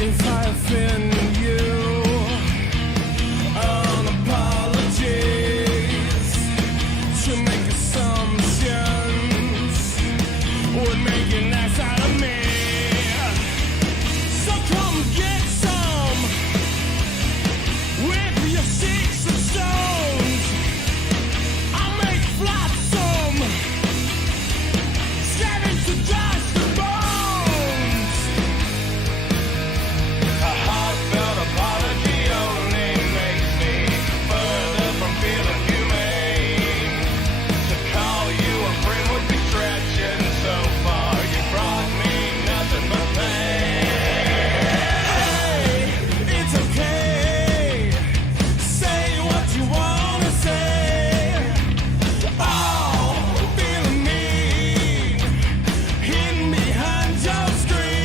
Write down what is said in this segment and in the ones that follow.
If I offend you, an apologies. To make assumptions would make an ass out of me. So come get some with your sticks and stones. I'll make flotsam, savage to dust and bones. A heartfelt apology only makes me further from feeling humane. To call you a friend would be stretching so far. You brought me nothing but pain. Hey, it's okay. Say what you wanna say. Oh, feeling mean, hidden behind your screen.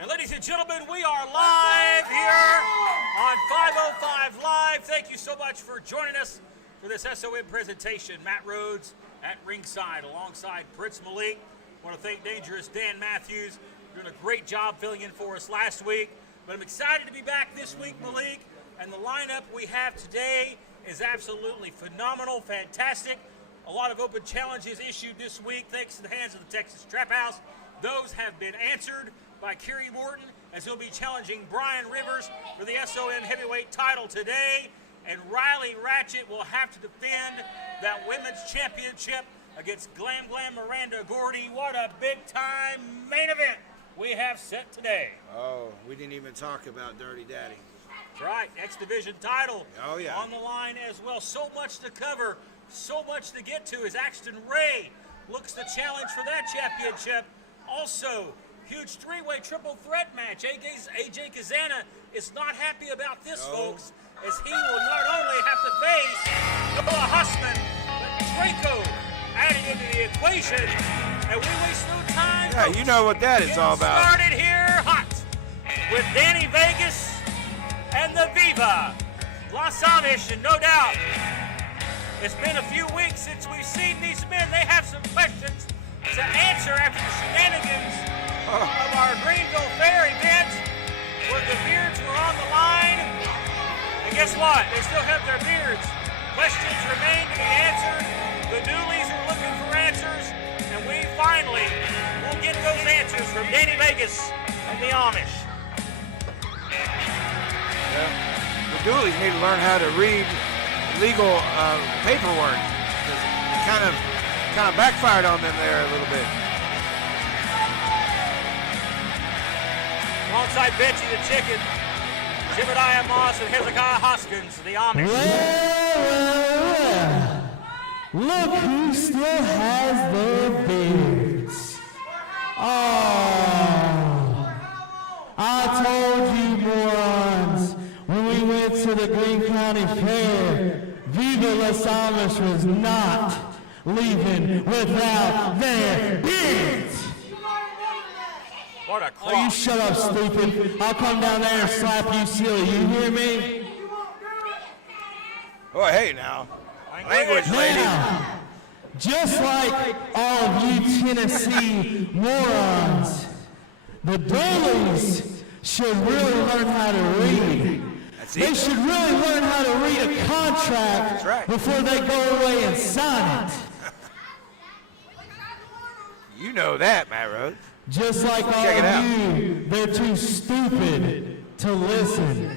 And ladies and gentlemen, we are live here on 505 Live. Thank you so much for joining us for this SOM presentation. Matt Rhodes at ringside alongside Prince Malik. I want to thank Dangerous Dan Matthews, doing a great job filling in for us last week. But I'm excited to be back this week, Malik. And the lineup we have today is absolutely phenomenal, fantastic. A lot of open challenges issued this week thanks to the hands of the Texas Trap House. Those have been answered by Kerry Morton, as he'll be challenging Brian Rivers for the SOM heavyweight title today. And Riley Ratchet will have to defend that women's championship against Glam Glam Miranda Gordy. What a big-time main event we have set today. Oh, we didn't even talk about Dirty Daddy. That's right, X Division title Oh, yeah. on the line as well. So much to cover, so much to get to as Axton Ray looks to challenge for that championship. Also, huge three-way triple threat match. AJ Kazana is not happy about this, folks, as he will not only have to face Noah Hussman, but Draco adding into the equation. And we waste no time. Yeah, you know what that is all about. Started here hot with Danny Vegas and the Viva Los Amish, and no doubt it's been a few weeks since we've seen these men. They have some questions to answer after the shenanigans of our Greenville Fair event, where the beards were on the line. And guess what? They still have their beards. Questions remain to be answered. The Doolies are looking for answers, and we finally will get those answers from Danny Vegas and the Amish. Yeah. The Doolies need to learn how to read legal paperwork, because it kind of backfired on them there a little bit. Alongside Betsy the Chicken, Jebediah Moss and Hezekiah Hoskins, the Amish. Well, look who still has their beards. Oh, I told you, morons, when we went to the Greene County Fair, Viva Las Almas was not leaving without their beards. What a Oh, you shut up, stupid. I'll come down there and slap you silly. You hear me? Oh, hey now. Language, lady. Now, just like all of you Tennessee morons, the Doolies should really learn how to read. They should really learn how to read a contract before they go away and sign it. You know that, Matt Rhodes. Just like all of you, they're too stupid to listen.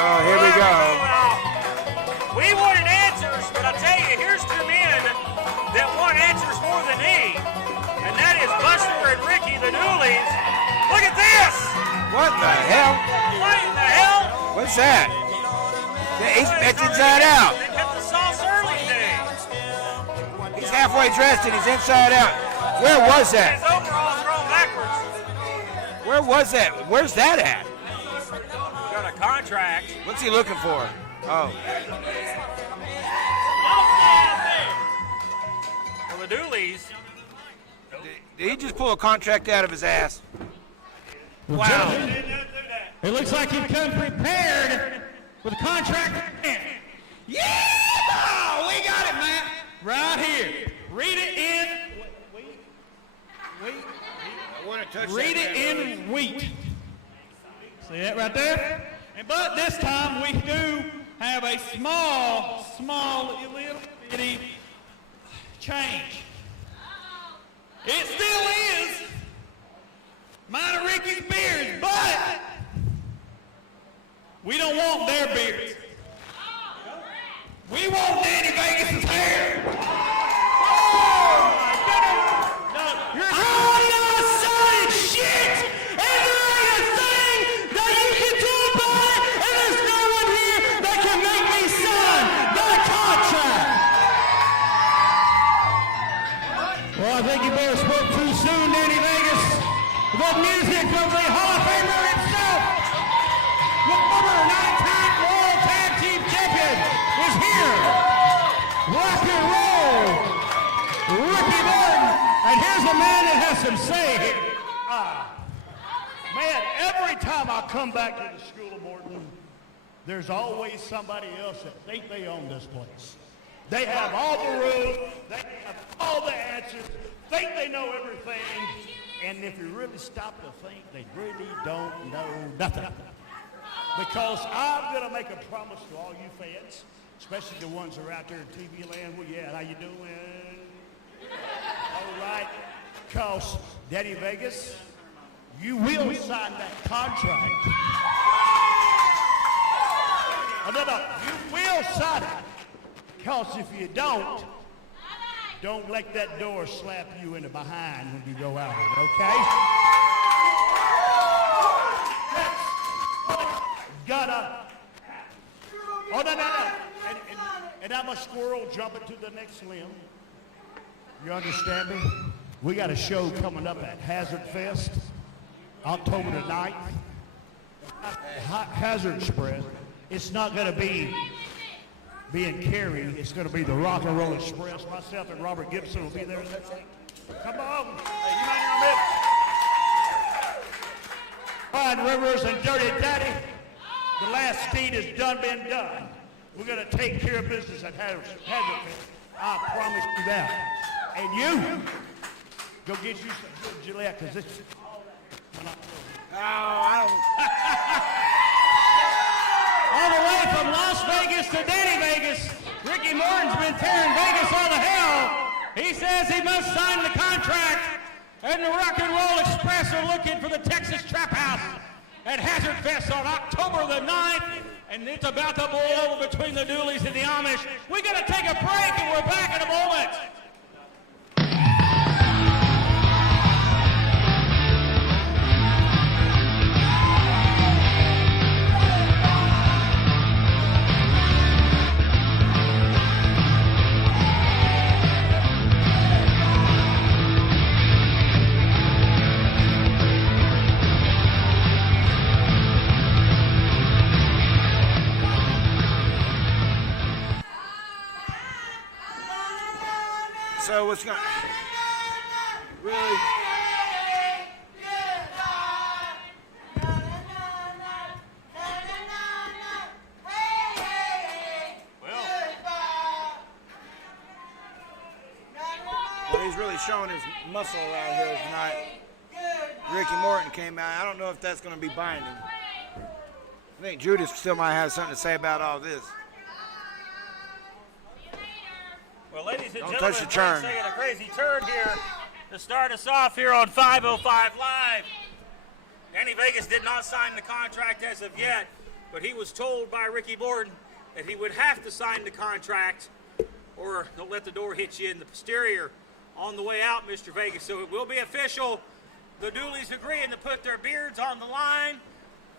Oh, here we go. We wanted answers, but I'll tell you, here's two men that want answers more than me, and that is Buster and Ricky, the Doolies. Look at this! What the hell? What in the hell? What's that? It's inside out. They kept the sauce early today. He's halfway dressed and he's inside out. Where was His that? overalls thrown backwards. Where was that? Where's that at? Got a contract. What's he looking for? Oh. Well, the Doolies. Did he just pull a contract out of his ass? Wow. It looks like you've come prepared with a contract. Yeah! We got it, man. Right here. Read it in. Read it in wheat. See that right there? But this time we do have a small, little bitty change. It still is mine and Ricky's beards, but we don't want their beards. We want Danny Vegas's hair. Oh my goodness! I'm not saying shit, and there ain't a thing that you can do about it, and there's no one here that can make me sign that contract. Well, I think you better spoke too soon, Danny Vegas. The music of the Hall of Famer himself, the former 9-time World Tag Team Champion, is here. Rock and roll, Ricky Morton. And here's the man that has some say here. Man, every time I come back to the School of Morton, there's always somebody else that think they own this place. They have all the rules, they have all the answers, think they know everything, and if you really stop to think, they really don't know nothing. Because I'm going to make a promise to all you fans, especially the ones that are out there in TV land. Well, yeah, how you doing? All right. Because, Danny Vegas, you will sign that contract. Oh, no, you will sign it. Because if you don't let that door slap you in the behind when you go out of it, okay? Gotta. Oh, no. And I'm a squirrel jumping to the next limb. You understand me? We got a show coming up at Hazard Fest, October the 9th. Hazard Express. It's not going to be being carried. It's going to be the Rock and Roll Express. Myself and Robert Gibson will be there. Come on. Hey, you might not miss. Fine Rivers and Dirty Daddy. The last deed has been done. We're going to take care of business at Hazard Fest. I promise you that. And you, go get you some good Gillette, because it's... All the way from Las Vegas to Danny Vegas, Ricky Morton's been tearing Vegas all to hell. He says he must sign the contract, and the Rock and Roll Express are looking for the Texas Trap House at Hazard Fest on October the 9th, and it's about to boil over between the Doolies and the Amish. We got to take a break, and we're back in a moment. know what's going. Really. Well, he's really showing his muscle out here tonight. Ricky Morton came out. I don't know if that's going to be binding. I think Judas still might have something to say about all this. Well, ladies and Don't gentlemen, touch the churn. taking a crazy turn here to start us off here on 505 Live. Danny Vegas did not sign the contract as of yet, but he was told by Ricky Morton that he would have to sign the contract or they'll let the door hit you in the posterior on the way out, Mr. Vegas. So it will be official. The Dooleys agreeing to put their beards on the line,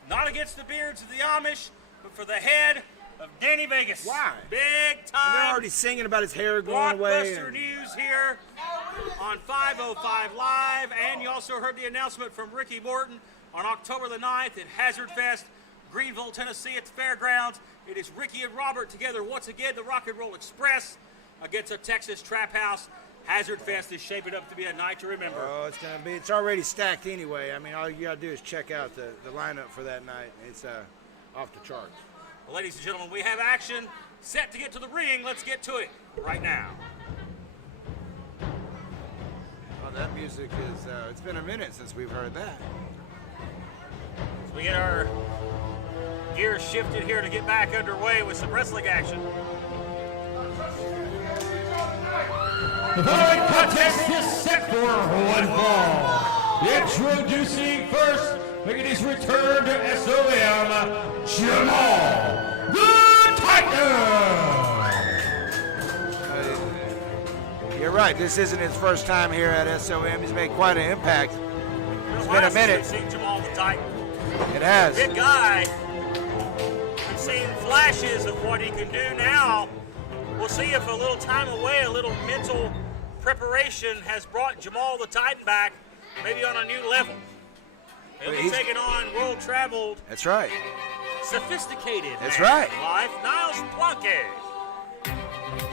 not against the beards of the Amish, but for the head of Danny Vegas. Why? Big time. They're already singing about his hair going away. Blockbuster news here on 505 Live. And you also heard the announcement from Ricky Morton on October the 9th at Hazard Fest, Greenville, Tennessee at the fairgrounds. It is Ricky and Robert together once again, the Rock and Roll Express against a Texas Trap House. Hazard Fest is shaping up to be a night to remember. Oh, it's going to be. It's already stacked anyway. I mean, all you got to do is check out the lineup for that night. It's off the charts. Well, ladies and gentlemen, we have action set to get to the ring. Let's get to it right now. Oh, that music is, it's been a minute since we've heard that. So we get our gears shifted here to get back underway with some wrestling action. The following contest is set for one fall. Introducing first, making his return to SOM, Jamal, the Titan. You're right. This isn't his first time here at SOM. He's made quite an impact. It's been a minute. We've seen Jamal the Titan. It has. Big guy. We've seen flashes of what he can do now. We'll see if a little time away, a little mental preparation has brought Jamal the Titan back, maybe on a new level. He'll be taking on world-traveled. That's right. Sophisticated. That's man right. in life, Niles Plonkey.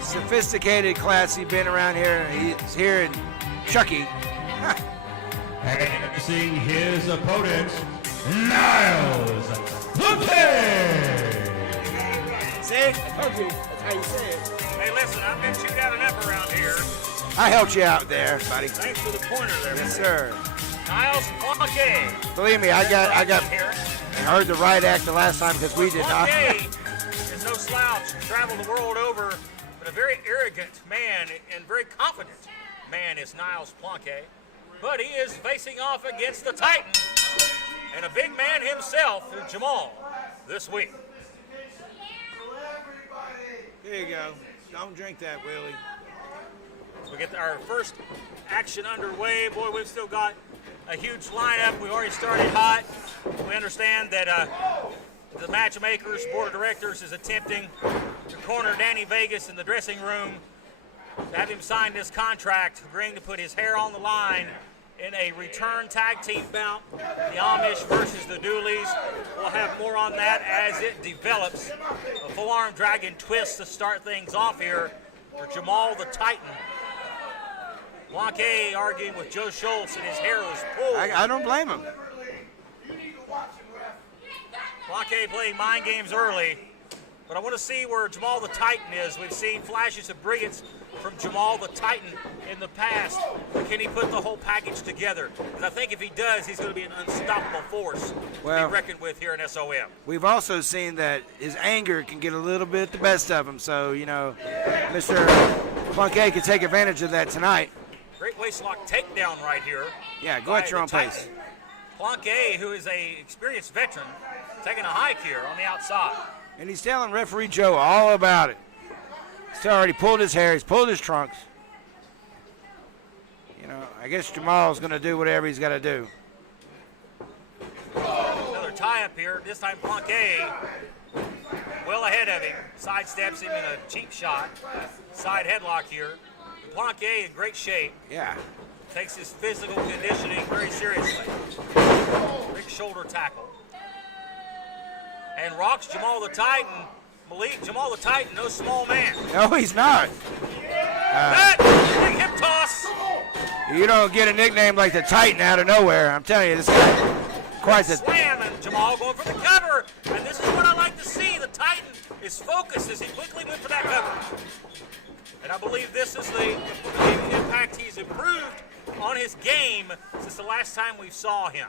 Sophisticated, classy, been around here. He's here in Chucky. Introducing his opponent, Niles Plonkey. See? I told you. That's how you say it. Hey, listen, I've been chewed out enough around here. I helped you out there, buddy. Thanks for the pointer there. Yes, sir. Niles Plonkey. Believe me, I Here. heard the right act the last time because we did not. Plonkey is no slouch. Traveled the world over, but a very arrogant man and very confident man is Niles Plonkey. But he is facing off against the Titan and a big man himself, Jamal, this week. There you go. Don't drink that, Willie. We get our first action underway. Boy, we've still got a huge lineup. We already started hot. We understand that the matchmakers, board of directors, is attempting to corner Danny Vegas in the dressing room to have him sign this contract, agreeing to put his hair on the line in a return tag team bout. The Amish versus the Dooleys. We'll have more on that as it develops. A full-arm dragon twist to start things off here for Jamal the Titan. Plonkey arguing with Joe Schultz and his hair was pulled. I don't blame him. Plonkey playing mind games early. But I want to see where Jamal the Titan is. We've seen flashes of brilliance from Jamal the Titan in the past. But can he put the whole package together? Because I think if he does, he's going to be an unstoppable force to be reckoned with here in SOM. We've also seen that his anger can get a little bit the best of him. So, you know, Mr. Plonkey can take advantage of that tonight. Great waistlock takedown right here. Yeah, go at your own pace. Plonkey, who is a experienced veteran, taking a hike here on the outside. And he's telling referee Joe all about it. He's already pulled his hair. He's pulled his trunks. You know, I guess Jamal's going to do whatever he's got to do. Another tie-up here. This time Plonkey well ahead of him. Sidesteps him in a cheap shot. Side headlock here. Plonkey in great shape. Yeah. Takes his physical conditioning very seriously. Big shoulder tackle. And rocks Jamal the Titan. Malik, Jamal the Titan, no small man. No, he's not. That big hip You don't get a nickname like the Titan out of nowhere. I'm telling you, this guy quite the Slam, and Jamal going for the cover. And this is what I like to see. The Titan is focused as he quickly went for that cover. And I believe this is the impact he's improved on his game since the last time we saw him.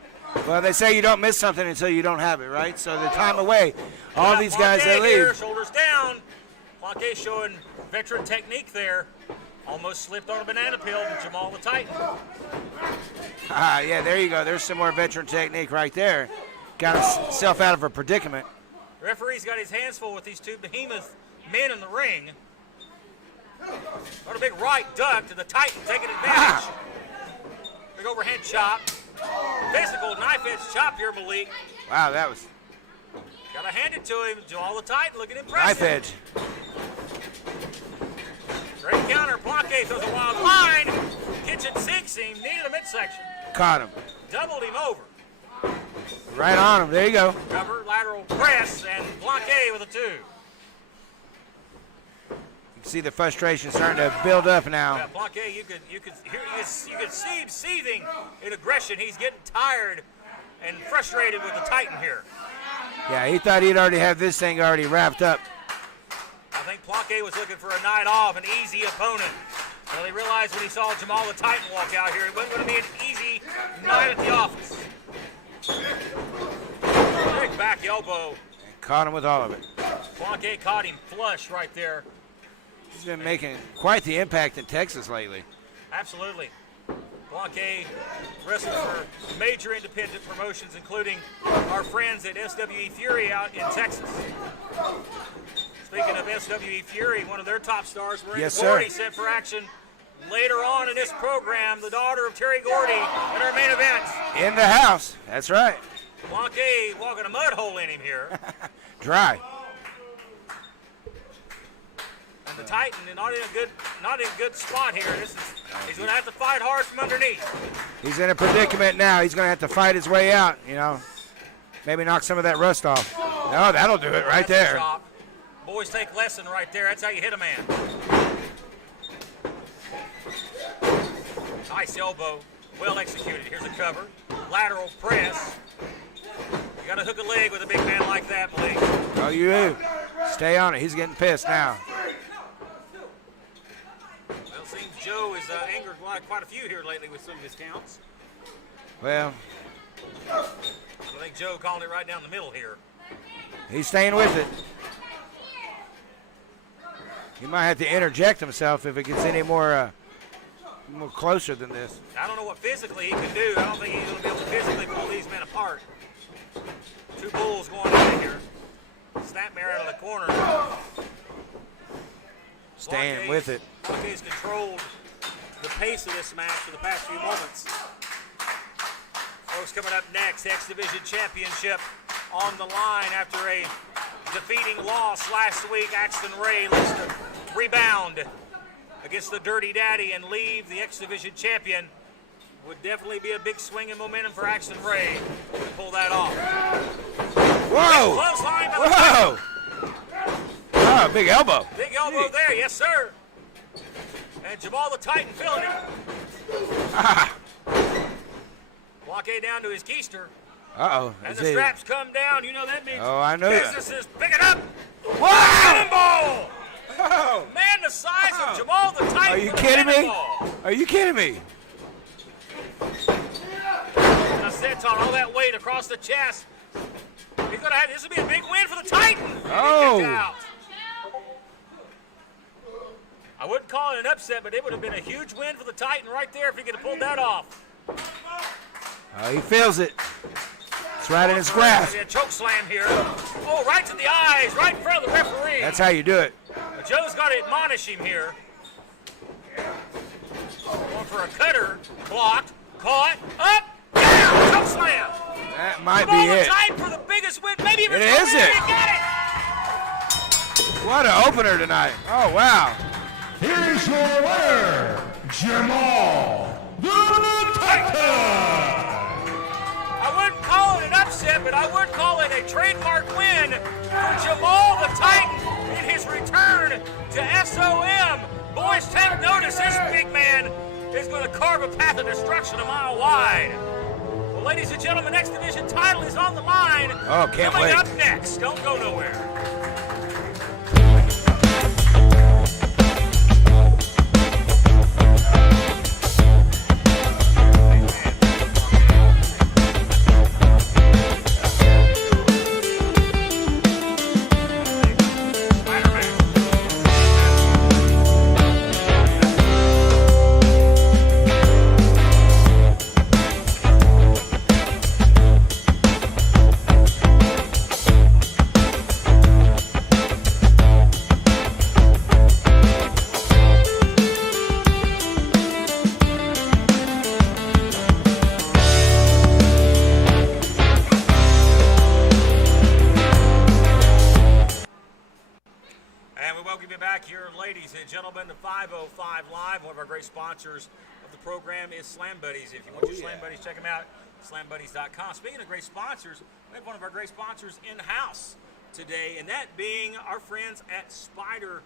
Well, they say you don't miss something until you don't have it, right? So the time away, all these guys that here, leave. shoulders down. Plonkey showing veteran technique there. Almost slipped on a banana peel to Jamal the Titan. Yeah, there you go. There's some more veteran technique right there. Got himself out of a predicament. Referee's got his hands full with these two behemoth men in the ring. Got a big right duck to the Titan taking advantage. Big overhead chop. Physical knife edge chop here, Malik. Wow, that was Gotta hand it to him. Jamal the Titan looking impressive. knife edge. Great counter. Plonkey throws a wild line. Kitchen sinks him. Knee to the midsection. Caught him. Doubled him over. Right on him. There you go. Cover, lateral press, and Plonkey with a 2. You can see the frustration starting to build up now. Yeah, Plonkey, you could see him seething in aggression. He's getting tired and frustrated with the Titan here. Yeah, he thought he'd already have this thing already wrapped up. I think Plonkey was looking for a night off, an easy opponent. Well, he realized when he saw Jamal the Titan walk out here, it wasn't going to be an easy night at the office. Big back elbow. And caught him with all of it. Plonkey caught him flush right there. He's been making quite the impact in Texas lately. Absolutely. Plonkey wrestled for major independent promotions, including our friends at SWE Fury out in Texas. Speaking of SWE Fury, one of their top stars, Maria Yes, Gordy, sir. set for action later on in this program. The daughter of Terry Gordy in our main events. In the house. That's right. Plonkey walking a mud hole in him here. Dry. And the Titan not in a good spot here. He's going to have to fight hard from underneath. He's in a predicament now. He's going to have to fight his way out, you know. Maybe knock some of that rust off. No, that'll do it right That's a there. chop. Boys take lesson right there. That's how you hit a man. Nice elbow. Well executed. Here's a cover. Lateral press. You got to hook a leg with a big man like that, Blake. Oh, you do. Stay on it. He's getting pissed now. Well, it seems Joe has angered quite a few here lately with some of his counts. Well, I think Joe calling it right down the middle here. he's staying with it. He might have to interject himself if it gets any more closer than this. I don't know what physically he can do. I don't think he's going to be able to physically pull these men apart. Two bulls going at it here. Snapmare out of the corner. Staying with it. Plonkey's controlled the pace of this match for the past few moments. Folks, coming up next, X Division Championship on the line after a defeating loss last week. Axton Ray looks to rebound against the Dirty Daddy and leave the X Division champion. Would definitely be a big swing in momentum for Axton Ray to pull that off. Whoa! Clothesline by the Whoa! Oh, big elbow. Big elbow there, yes sir. And Jamal the Titan feeling it. Plonkey down to his keister. Uh-oh. And the straps come down. You know that means Oh, I know that. business is picking up. Wow! Cannonball! Oh! Man the size of Jamal the Titan. Are you with a kidding me? cannonball. Are you kidding me? Now sits on all that weight across the chest. He's gonna have this will be a big win for the Titan. Oh. He kicked out. I wouldn't call it an upset, but it would have been a huge win for the Titan right there if he could have pulled that off. Oh, he feels it. It's right in his grasp. A choke slam here. Oh, right to the eyes, right in front of the referee. That's how you do it. But Joe's got to admonish him here. Going for a cutter, blocked, caught, up, down, choke slam. That might Jamal be the it. Titan for the biggest win, maybe even It is it. He got it. What an opener tonight. Oh, wow. Here's your winner, Jamal the Titan. I wouldn't call it an upset, but I would call it a trademark win for Jamal the Titan in his return to SOM. Boys, take notice. This big man is going to carve a path of destruction a mile wide. Well, ladies and gentlemen, X Division title is on the line. Oh, can't Coming wait. up next. Don't go nowhere. Gentlemen, the 505 Live, one of our great sponsors of the program is Slam Buddies. If you want your Slam Buddies, check them out, slambuddies.com. Speaking of great sponsors, we have one of our great sponsors in-house today, and that being our friends at Spider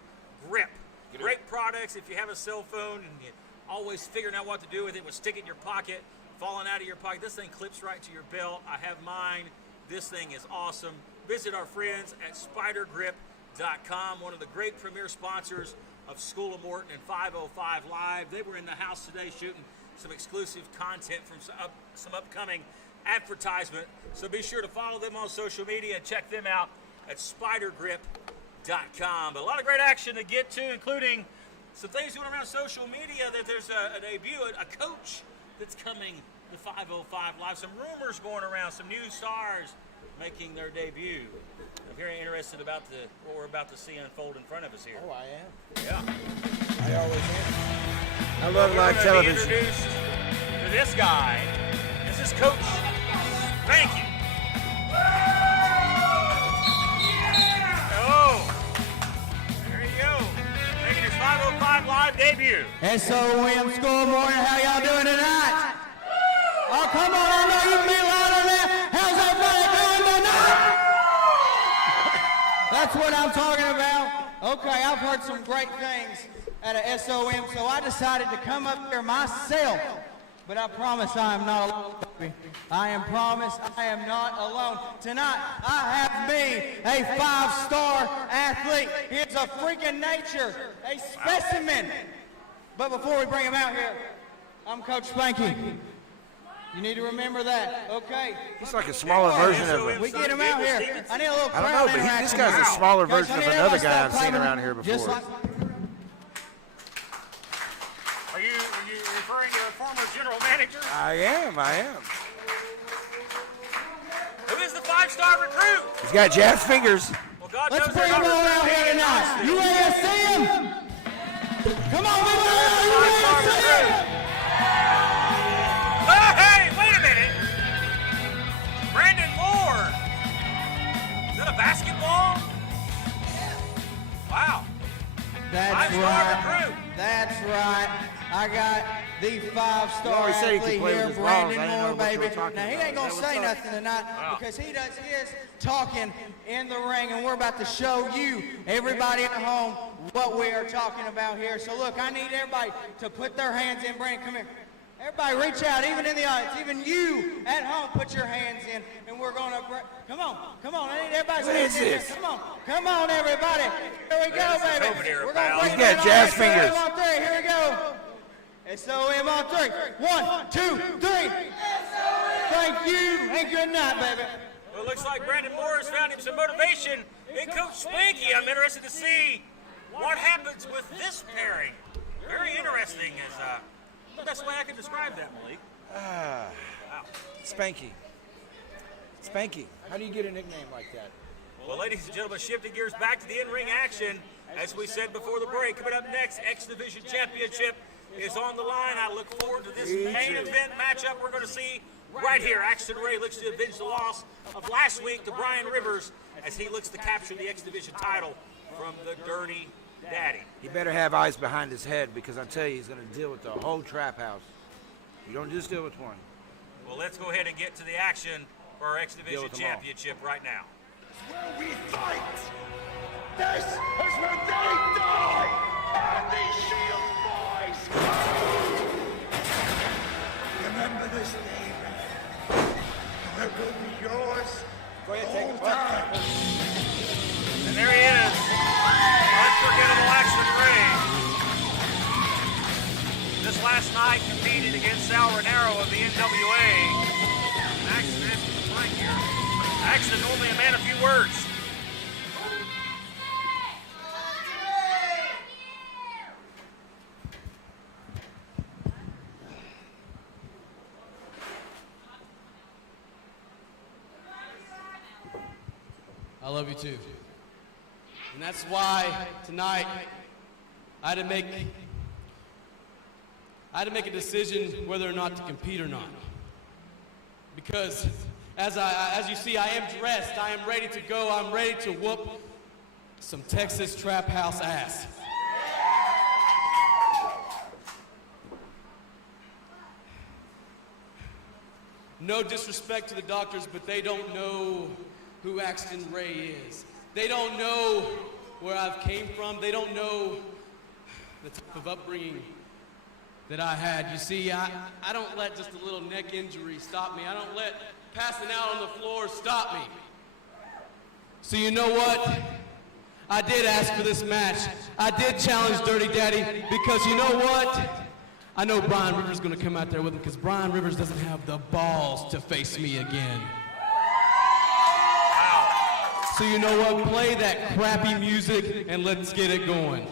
Grip. Great products. If you have a cell phone and you're always figuring out what to do with it, would stick it in your pocket, falling out of your pocket, this thing clips right to your belt. I have mine. This thing is awesome. Visit our friends at spidergrip.com, one of the great premier sponsors of School of Morton and 505 Live. They were in the house today shooting some exclusive content from some upcoming advertisement. So be sure to follow them on social media and check them out at spidergrip.com. But a lot of great action to get to, including some things going around social media, that there's a debut, a coach that's coming to 505 Live. Some rumors going around, some new stars making their debut. I'm very interested about what we're about to see unfold in front of us here. Oh, I am. Yeah. I always am. I love live We're television. introduced to this guy. This is Coach Plonkey. Oh, there you go. Making his 505 Live debut. SOM School Morning, how y'all doing tonight? Oh, come on, I know you can be louder than that. How's everybody doing tonight? That's what I'm talking about. Okay, I've heard some great things out of SOM, so I decided to come up here myself. But I promise I am not alone, baby. I am promised I am not alone. Tonight, I have me, a 5-star athlete. He is a freak of nature, a specimen. But before we bring him out here, I'm Coach Plonkey. You need to remember that, okay? He's like a smaller version of him. We get him out here. I need a little crowd I don't know, but interaction. this guy's a smaller Guys, version I of need another everybody guy I've stop seen clapping. around here Just before. like- Are you referring to a former general manager? I am. Who is the 5-star recruit? He's got jazz fingers. Well, God Let's knows bring they're him not on out recruiting here in tonight. Knoxville. You ready to see him? Come on, people! You ready to see him? Oh, hey, wait a minute. Brandon Moore. Is that a basketball? Wow. That's Five-star right. recruit. That's right. I got the You 5-star always say he athlete can play here, with his balls. I Brandon didn't know Moore, what you were baby. talking Now, he about. ain't going Is to that say what's up? nothing tonight Wow. because he does his talking in the ring, and we're about to show you, everybody at home, what we are talking about here. So, look, I need everybody to put their hands in. Brandon, come here. Everybody reach out, even in the audience, even you at home, put your hands in, and we're going to, come on, I need everybody's What hands is in here. this? Come on, everybody. Here we go, This is baby. over there, We're going to pal. bring He's it got in jazz on fingers. SOM on 3. Here we go. SOM on 3. 1, 2, 3. Thank you, and good night, baby. Well, it looks like Brandon Moore has found him some motivation in Coach Spanky. I'm interested to see what happens with this pairing. Very interesting is the best way I can describe that, Malik. Spanky. How do you get a nickname like that? Well, ladies and gentlemen, shifting gears back to the in-ring action. As we said before the break, coming up next, X Division Championship is on the line. I look forward to this main event matchup we're going to see right here. Axton Ray looks to avenge the loss of last week to Brian Rivers as he looks to capture the X Division title from the Dirty Daddy. He better have eyes behind his head because I tell you, he's going to deal with the whole trap house. You don't just deal with one. Well, let's go ahead and get to the action for our X Division with them all. Championship right now. Where we fight. This is where they die. And the Shield Boys. this game could be yours. Go ahead, take a butt. And there he is. Unforgettable Axton Ray. This last night competed against Sal Renero of the NWA. And Axton has to the mic here. Axton, normally a man of few words. I love you too. And that's why tonight I had to make a decision whether or not to compete or not. Because as you see, I am dressed, I am ready to go, I'm ready to whoop some Texas trap house ass. No disrespect to the doctors, but they don't know who Axton Ray is. They don't know where I've came from. They don't know the type of upbringing that I had. You see, I don't let just a little neck injury stop me. I don't let passing out on the floor stop me. So you know what? I did ask for this match. I did challenge Dirty Daddy because you know what? I know Brian Rivers is going to come out there with him because Brian Rivers doesn't have the balls to face me again. So you know what? Play that crappy music and let's get it going.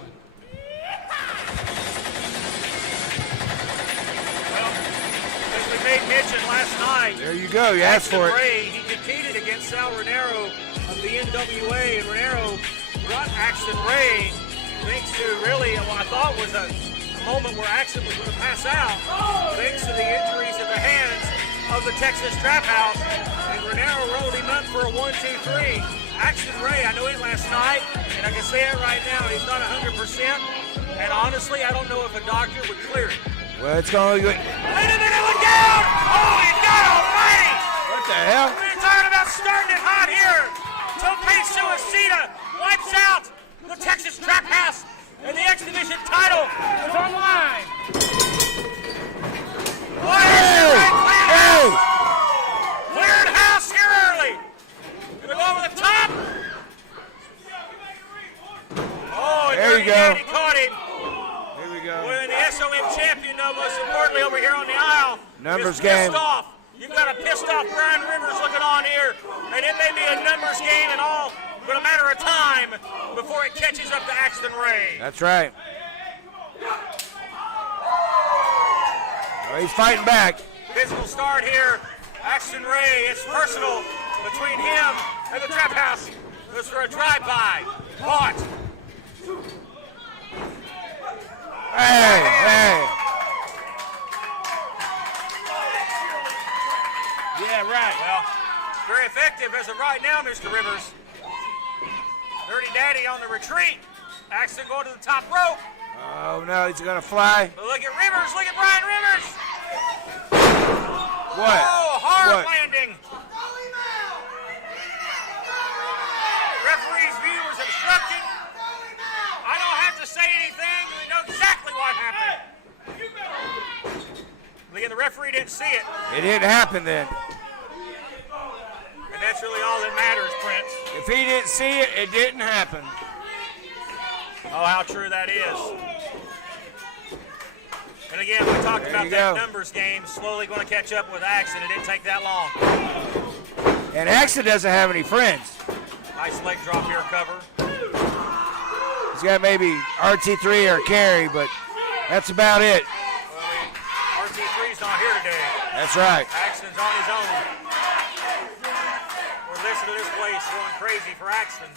Well, as we made mention last night, There you go. You asked for it. Ray, he competed against Sal Renero of the NWA, and Renero got Axton Ray thanks to really what I thought was a moment where Axton was going to pass out thanks to the injuries in the hands of the Texas Trap House, and Renero rolled him up for a 1-2-3. Axton Ray, I know it last night, and I can say it right now, he's not 100%, and honestly, I don't know if a doctor would clear it. Well, it's going to go. Wait a minute, look down! Holy God almighty! What the hell? We're talking about starting it hot here. Tope Suicida wipes out the Texas Trap House, and the X Division title is on line. Hey! Cleared house here early. Gonna go over the top. Oh, and There you Dirty go. Daddy caught him. Here we go. Well, the SOM champion, though, most importantly, over here on the aisle, Numbers is game. pissed off. You've got a pissed off Brian Rivers looking on here, and it may be a numbers game and all, but a matter of time before it catches up to Axton Ray. That's right. Well, he's fighting back. Physical start here. Axton Ray, it's personal between him and the Trap House. Goes for a drive-by. Caught. Hey! Yeah, right. Well, very effective as of right now, Mr. Rivers. Dirty Daddy on the retreat. Axton going to the top rope. Oh, no, he's going to fly. But look at Rivers. Look at Brian Rivers. What? Oh, hard What? landing. Referee's view was obstructed. I don't have to say anything. We know exactly what happened. Look, the referee didn't see it. It didn't happen then. And that's really all that matters, Prince. If he didn't see it, it didn't happen. Oh, how true that is. And again, we talked There about you that go. numbers game slowly going to catch up with Axton. It didn't take that long. And Axton doesn't have any friends. Nice leg drop here, cover. He's got maybe RT3 or Carey, but that's about it. Well, RT3's not here today. That's right. Axton's on his own. We're listening to this place going crazy for Axton.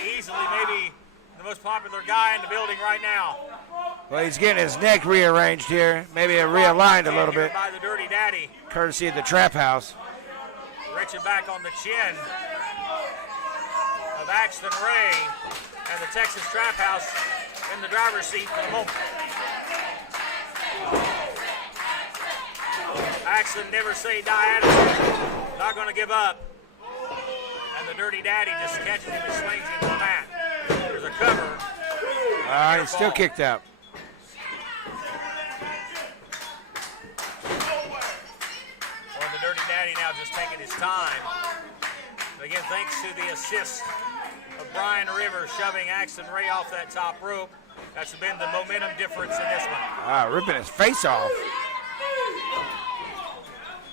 Easily maybe the most popular guy in the building right now. Well, he's getting his neck rearranged here. Maybe realigned a little bit, By the Dirty Daddy. courtesy of the Trap House. Reaching back on the chin of Axton Ray and the Texas Trap House in the driver's seat for the moment. Axton never say die attitude. Not going to give up. And the Dirty Daddy just catches him and slings him to the mat. There's a cover. He's still kicked out. Daddy now just taking his time. Again, thanks to the assist of Brian Rivers shoving Axton Ray off that top rope. That's been the momentum difference in this one. Ripping his face off.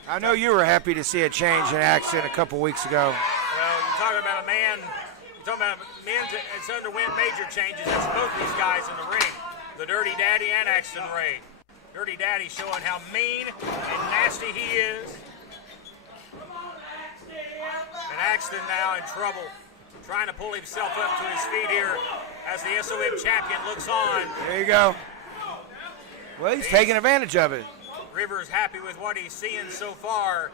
I know you were happy to see a change in Axton a couple weeks ago. Well, you're talking about a man, you're talking about men that's underwent major changes. That's both these guys in the ring, the Dirty Daddy and Axton Ray. Dirty Daddy showing how mean and nasty he is. And Axton now in trouble, trying to pull himself up to his feet here as the SOM champion looks on. There you go. Well, he's taking advantage of it. Rivers happy with what he's seeing so far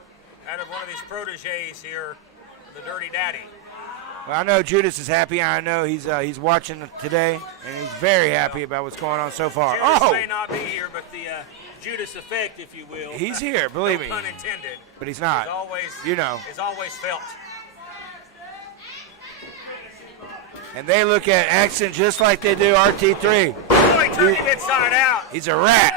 out of one of his proteges here, the Dirty Daddy. Well, I know Judas is happy. I know he's watching today, and he's very happy about what's going on so far. Judas may not be here, but the Judas effect, if you will. He's here, believe me. No pun intended. But he's not. Is always, you know. Is always felt. And they look at Axton just like they do RT3. Oh, he turned him inside out. He's a rat.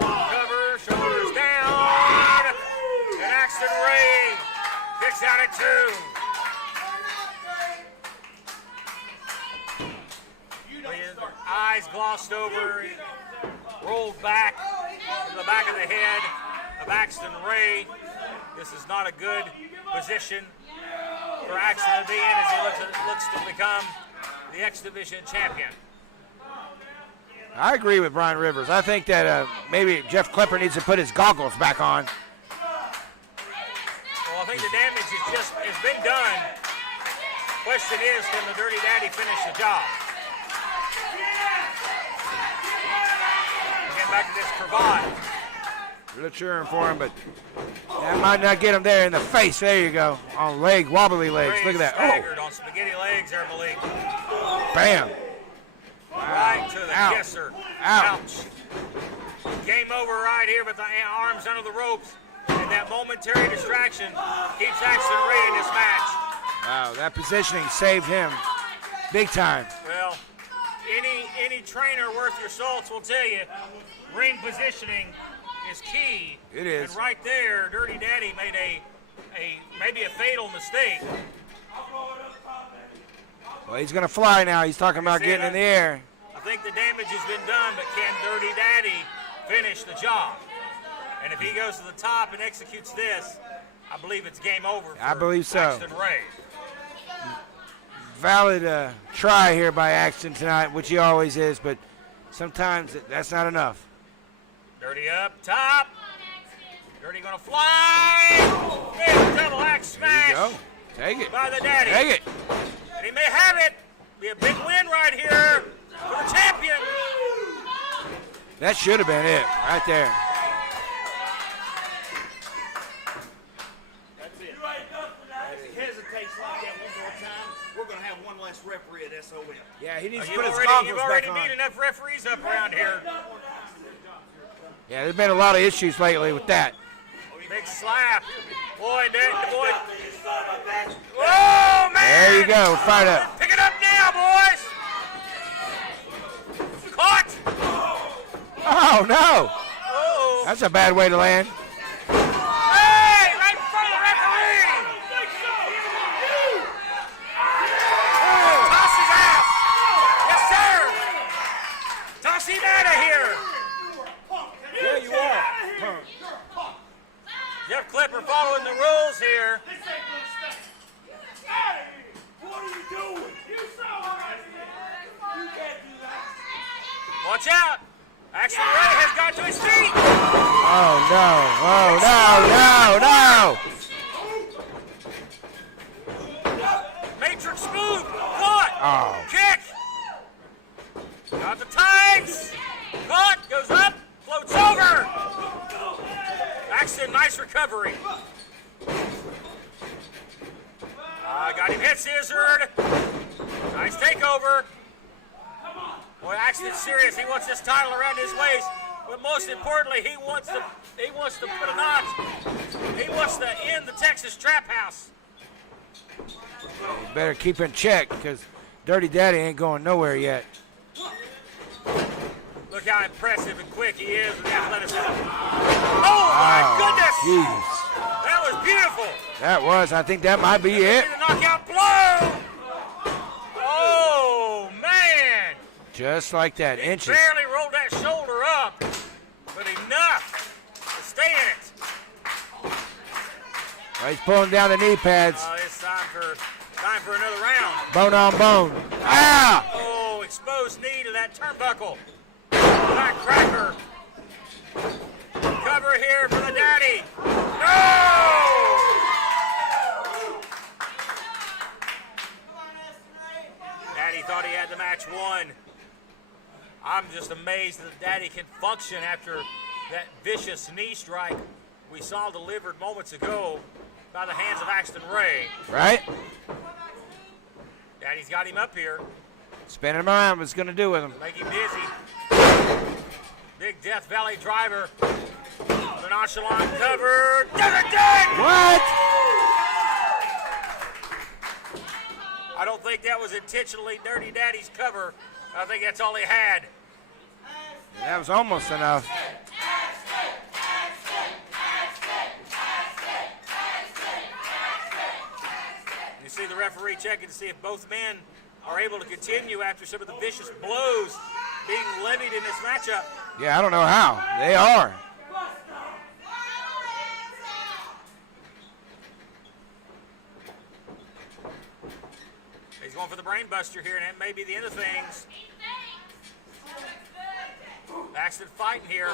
Cover, shoulders down. And Axton Ray kicks out at 2. With eyes glossed over, rolled back to the back of the head of Axton Ray. This is not a good position for Axton to be in as he looks to become the X Division champion. I agree with Brian Rivers. I think that maybe Jeff Klepper needs to put his goggles back on. Well, I think the damage has been done. Question is, can the Dirty Daddy finish the job? Getting back to this cravat. They're cheering for him, but that might not get him there in the face. There you go. On wobbly legs. Look at that. Staggered on spaghetti legs there, Malik. Bam. Right to the kisser. Ouch. Game over right here, but the arms under the ropes. And that momentary distraction keeps Axton Ray in this match. Wow, that positioning saved him big time. Well, any trainer worth your salts will tell you ring positioning is key. It is. And right there, Dirty Daddy made maybe a fatal mistake. Well, he's going to fly now. He's talking about getting in the air. I think the damage has been done, but can Dirty Daddy finish the job? And if he goes to the top and executes this, I believe it's game over for I believe so. Axton Ray. Valid try here by Axton tonight, which he always is, but sometimes that's not enough. Dirty up top. Dirty gonna fly. Big double axe smash. There you go. Take it. By the Daddy. Take it. And he may have it. Be a big win right here for the champion. That should have been it right there. That's it. If he hesitates like that one more time, we're going to have one less referee at SOM. Yeah, he needs to You've put his already goggles back on. beat enough referees up around here. Yeah, there's been a lot of issues lately with that. Big slap. Boy. Oh, man. There you go. Fight up. Pick it up now, boys. Caught. Oh, no. Oh. That's a bad way to land. Hey, right in front of the referee. Toss his ass. Yes, sir. Toss him out of here. Yeah, you are. Jeff Klepper following the rules here. Hey, what are you doing? You saw what I did. You can't do that. Watch out. Axton Ray has got to his feet. Oh, no. Matrix move. Caught. Oh. Kick. Got the tights. Caught. Goes up. Floats over. Axton, nice recovery. Got him hit scissored. Nice takeover. Boy, Axton's serious. He wants this title around his waist, but most importantly, he wants to put a notch. He wants to end the Texas Trap House. You better keep in check because Dirty Daddy ain't going nowhere yet. Look how impressive and quick he is with the athleticism. Oh, my goodness! Jeez. That was beautiful. That was. I think that might be it. The knockout blow! Oh, man! Just like that. Inches. Barely rolled that shoulder up, but enough to stay in it. Well, he's pulling down the knee pads. It's time for another round. Bone on bone. Ah! Oh, exposed knee to that turnbuckle. Back cracker. Cover here for the daddy. No! Daddy thought he had the match won. I'm just amazed that Daddy can function after that vicious knee strike we saw delivered moments ago by the hands of Axton Ray. Right? Daddy's got him up here. Spinning him around. What's going to do with him? Make him dizzy. Big Death Valley driver. The nonchalant cover. Does it dig! What? I don't think that was intentionally Dirty Daddy's cover. I think that's all he had. That was almost enough. You see the referee checking to see if both men are able to continue after some of the vicious blows being levied in this matchup. Yeah, I don't know how. They are. He's going for the brain buster here, and that may be the end of things. Axton fighting here.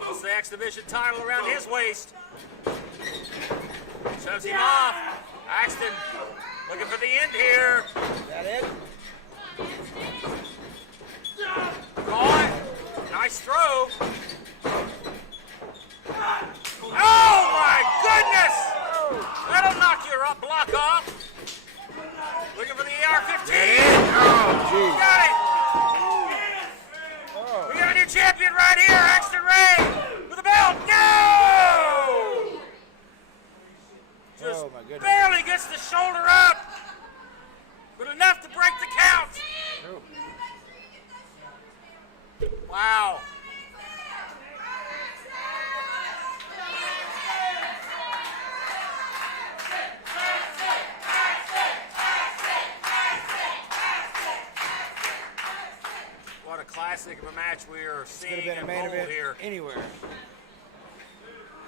Puts the X Division title around his waist. Shoves him off. Axton looking for the end here. That it? Caught. Nice throw. Oh my goodness! That'll knock your block off. Looking for the AR-15. Oh, geez. Got it. We got a new champion right here, Axton Ray, with the belt. No! Just Oh, my goodness. barely gets the shoulder up, but enough to break the count. Wow. What a classic of a match we are Could seeing have been a main unfold event here. anywhere.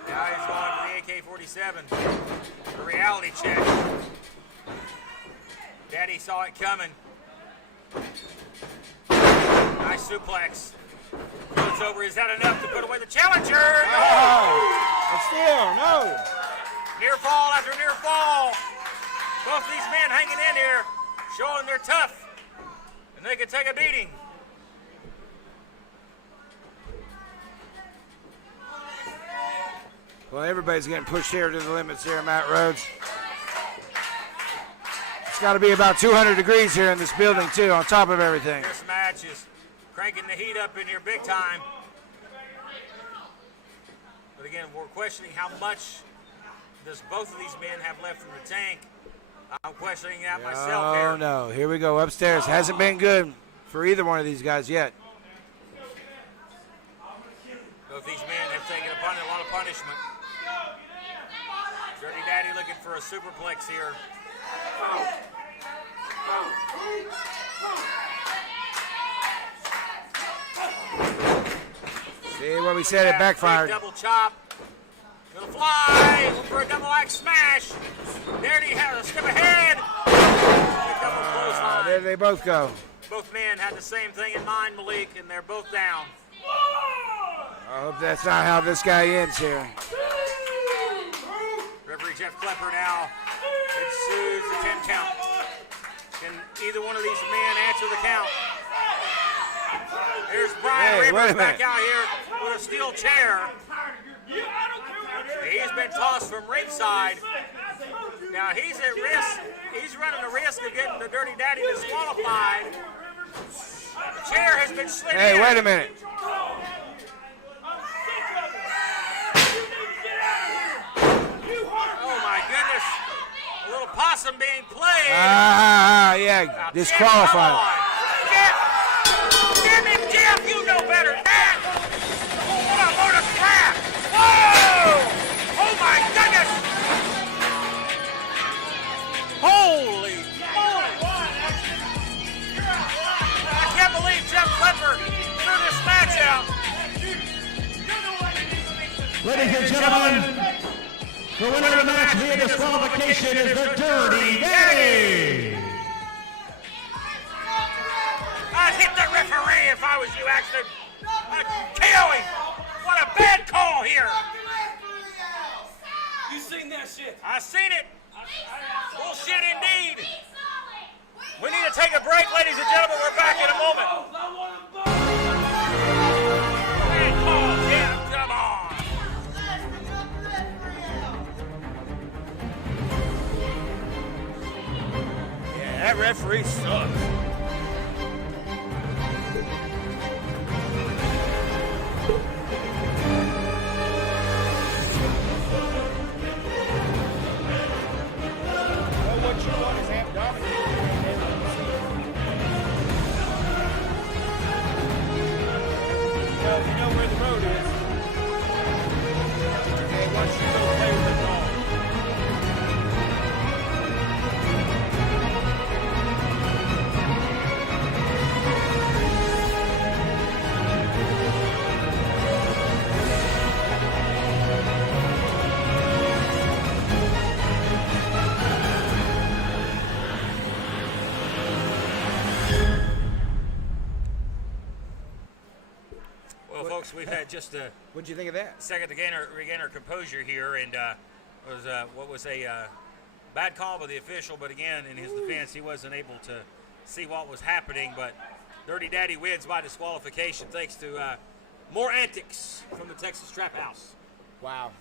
Now he's going for the AK-47. The reality check. Daddy saw it coming. Nice suplex. Goes over. Is that enough to put away the challenger? But still, no. Near fall after near fall. Both these men hanging in here, showing they're tough. And they can take a beating. Well, everybody's getting pushed here to the limits here, Matt Rhodes. It's got to be about 200 degrees here in this building, too, on top of everything. This match is cranking the heat up in here big time. But again, we're questioning how much does both of these men have left in the tank. I'm questioning that myself here. Oh, no. Here we go. Upstairs. Hasn't been good for either one of these guys yet. Both these men have taken a lot of punishment. Dirty Daddy looking for a superplex here. See what we said, it backfired. Double chop. Gonna fly. Look for a double axe smash. Dirty has a step ahead. A double clothesline. There they both go. Both men had the same thing in mind, Malik, and they're both down. I hope that's not how this guy ends here. Referee Jeff Klepper now ensues the 10 count. Can either one of these men answer the count? Here's Brian Hey, wait a Reavers back minute. out here with a steel chair. He's been tossed from ringside. Now he's at risk. He's running the risk of getting the Dirty Daddy disqualified. The chair has been slid in. Hey, wait a minute. Oh my goodness. A little possum being played. Yeah, Now, disqualified. Jeff, come on. Jeff! Damn it, Jeff, you know Ladies and gentlemen, the winner of the match via disqualification is the Dirty Daddy. I'd hit the referee if I was you, Axton. I'd kill him. What a bad call here. You seen that shit? I seen it. Bullshit indeed. We need to take a break, ladies and gentlemen. We're back in a moment. Bad call, Jim. Come on. Yeah, that referee sucks. Well, what you want is have Dominic. Well, you know where the road is. Okay, once you go play with the ball. Well, folks, we've had just a What'd you think of that? second to regain our composure here, and was what was a bad call by the official, but again, in his defense, he wasn't able to see what was happening. But Dirty Daddy wins by disqualification thanks to more antics from the Texas Trap House. Wow.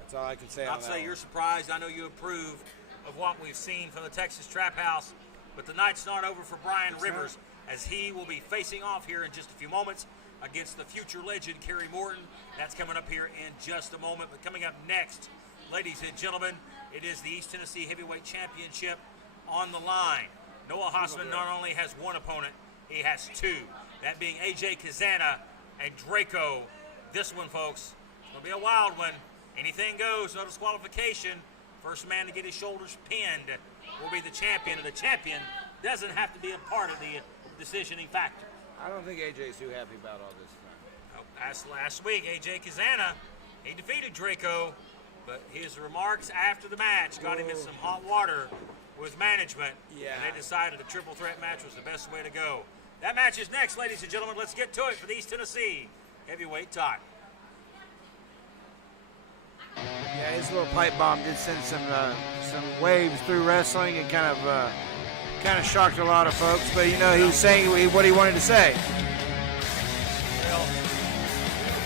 That's all I can say on Not that to say one. you're surprised. I know you approve of what we've seen from the Texas Trap House, but the night's not over for Brian Rivers, as he will be facing off here in just a few moments against the future legend, Kerry Morton. That's coming up here in just a moment. But coming up next, ladies and gentlemen, it is the East Tennessee Heavyweight Championship on the line. Noah Hossman not only has one opponent, he has two. That being AJ Kazana and Draco. This one, folks, it's going to be a wild one. Anything goes, no disqualification. First man to get his shoulders pinned will be the champion, and the champion doesn't have to be a part of the decisioning factor. I don't think AJ's too happy about all this stuff. As last week, AJ Kazana, he defeated Draco, but his remarks after the match got him in some hot water with management. Yeah. And they decided a triple threat match was the best way to go. That match is next, ladies and gentlemen. Let's get to it for the East Tennessee Heavyweight title. Yeah, his little pipe bomb did send some waves through wrestling and kind of shocked a lot of folks. But you know, he was saying what he wanted to say. Well,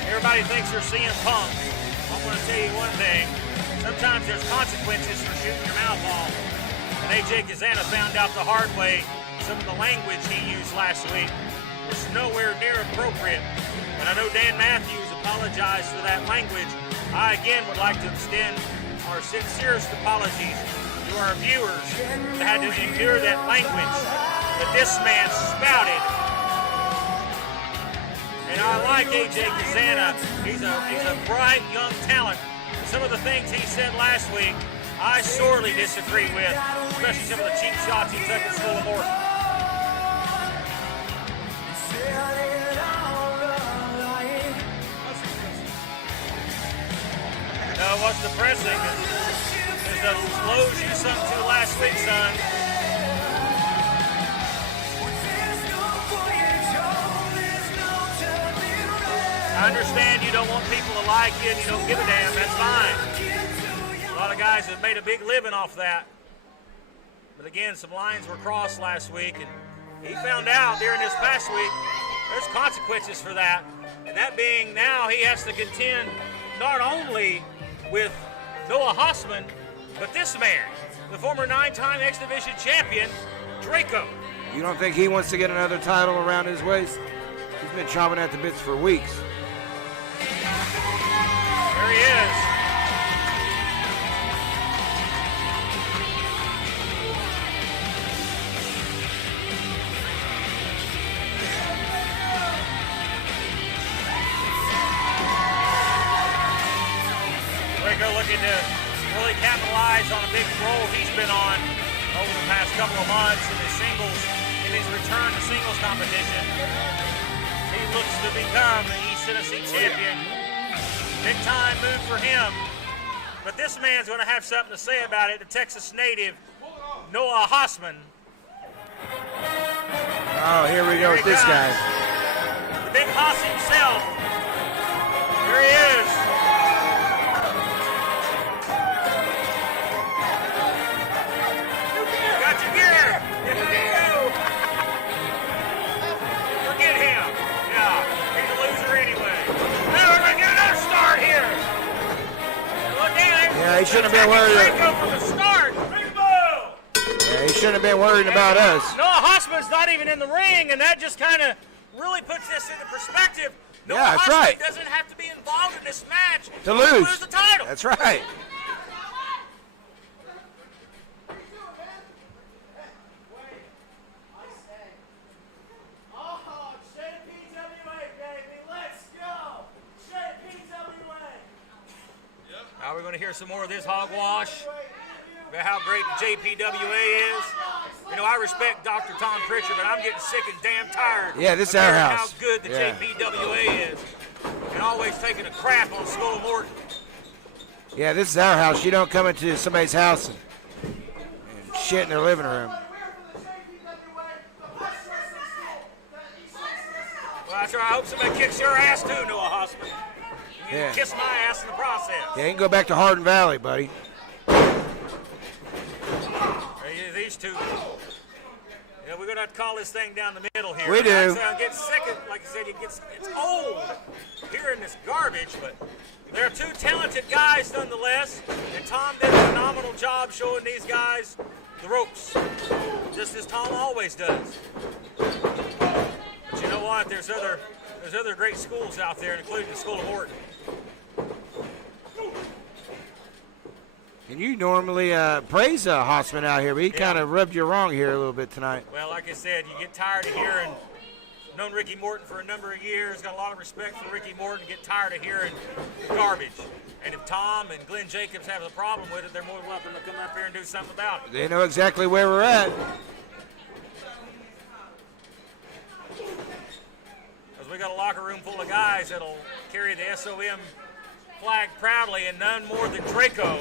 everybody thinks they're seeing Punk. I'm going to tell you one thing. Sometimes there's consequences for shooting your mouth off. And AJ Kazana found out the hard way some of the language he used last week was nowhere near appropriate. And I know Dan Matthews apologized for that language. I again would like to extend our sincerest apologies to our viewers that had to endure that language that this man spouted. And I like AJ Kazana. He's a bright young talent. Some of the things he said last week, I sorely disagree with, especially some of the cheap shots he took at School of Morton. No, what's depressing is those lows you sunk to last week, son. I understand you don't want people to like you and you don't give a damn. That's fine. A lot of guys have made a big living off that. But again, some lines were crossed last week, and he found out during this past week there's consequences for that. And that being now he has to contend not only with Noah Hossman, but this man, the former 9-time X Division champion, Draco. You don't think he wants to get another title around his waist? He's been chomping at the bits for weeks. There he is. Draco looking to really capitalize on a big role he's been on over the past couple of months in his return to singles competition. He looks to become the East Tennessee champion. Big time move for him. But this man's going to have something to say about it. The Texas native, Noah Hossman. Oh, here we go with this guy. The big Hoss himself. Here he is. Got your gear. Forget him. Yeah, he's a loser anyway. Now we're going to get another start here. Look at him. Yeah, he shouldn't have been worried. Draco from the start. Big move. Yeah, he shouldn't have been worried about us. Noah Hossman's not even in the ring, and that just kind of really puts this into perspective. Noah Yeah, that's Hossman right. doesn't have to be involved in this match To lose. the title. That's right. Now we're going to hear some more of this hogwash about how great the JPWA is. You know, I respect Dr. Tom Pritchard, but I'm getting sick and damn tired. Yeah, this is of our hearing house. How good the Yeah. JPWA is, and always taking a crap on Skull Morton. Yeah, this is our house. You don't come into somebody's house and shit in their living room. Well, that's right. I hope somebody kicks your ass too, Noah Hossman. You Yeah. kiss my ass in the process. Yeah, you can go back to Hardin Valley, buddy. These two. Yeah, we're gonna have to call this thing down the middle here. We do. Like I said, I'm getting sick of, like I said, it's old hearing this garbage, but they're two talented guys nonetheless, and Tom did a phenomenal job showing these guys the ropes, just as Tom always does. But you know what? There's other great schools out there, including the School of Morton. And you normally praise Hossman out here, but he kind of rubbed you wrong here a little bit tonight. Well, like I said, you get tired of hearing. Known Ricky Morton for a number of years, got a lot of respect for Ricky Morton. Get tired of hearing garbage. And if Tom and Glenn Jacobs have a problem with it, they're more than welcome to come up here and do something about it. They know exactly where we're at. Because we got a locker room full of guys that'll carry the SOM flag proudly, and none more than Draco,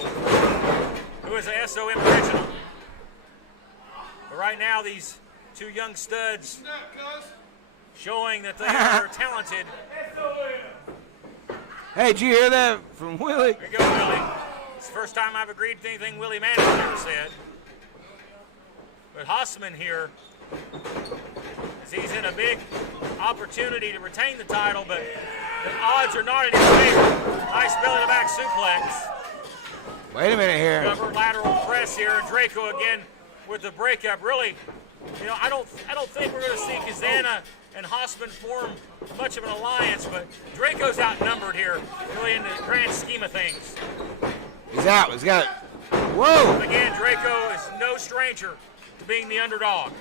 who is a SOM original. But right now, these two young studs showing that they are talented. Hey, did you hear that from Willie? Here you go, Willie. It's the first time I've agreed to anything Willie Manning ever said. But Hossman here, as he's in a big opportunity to retain the title, but the odds are not in his favor. Nice belly-to-back suplex. Wait a minute here. Cover lateral press here, and Draco again with the breakup. Really, you know, I don't think we're going to see Kazana and Hossman form much of an alliance, but Draco's outnumbered here, really in the grand scheme of things. He's out. He's got it. Whoa. Again, Draco is no stranger to being the underdog.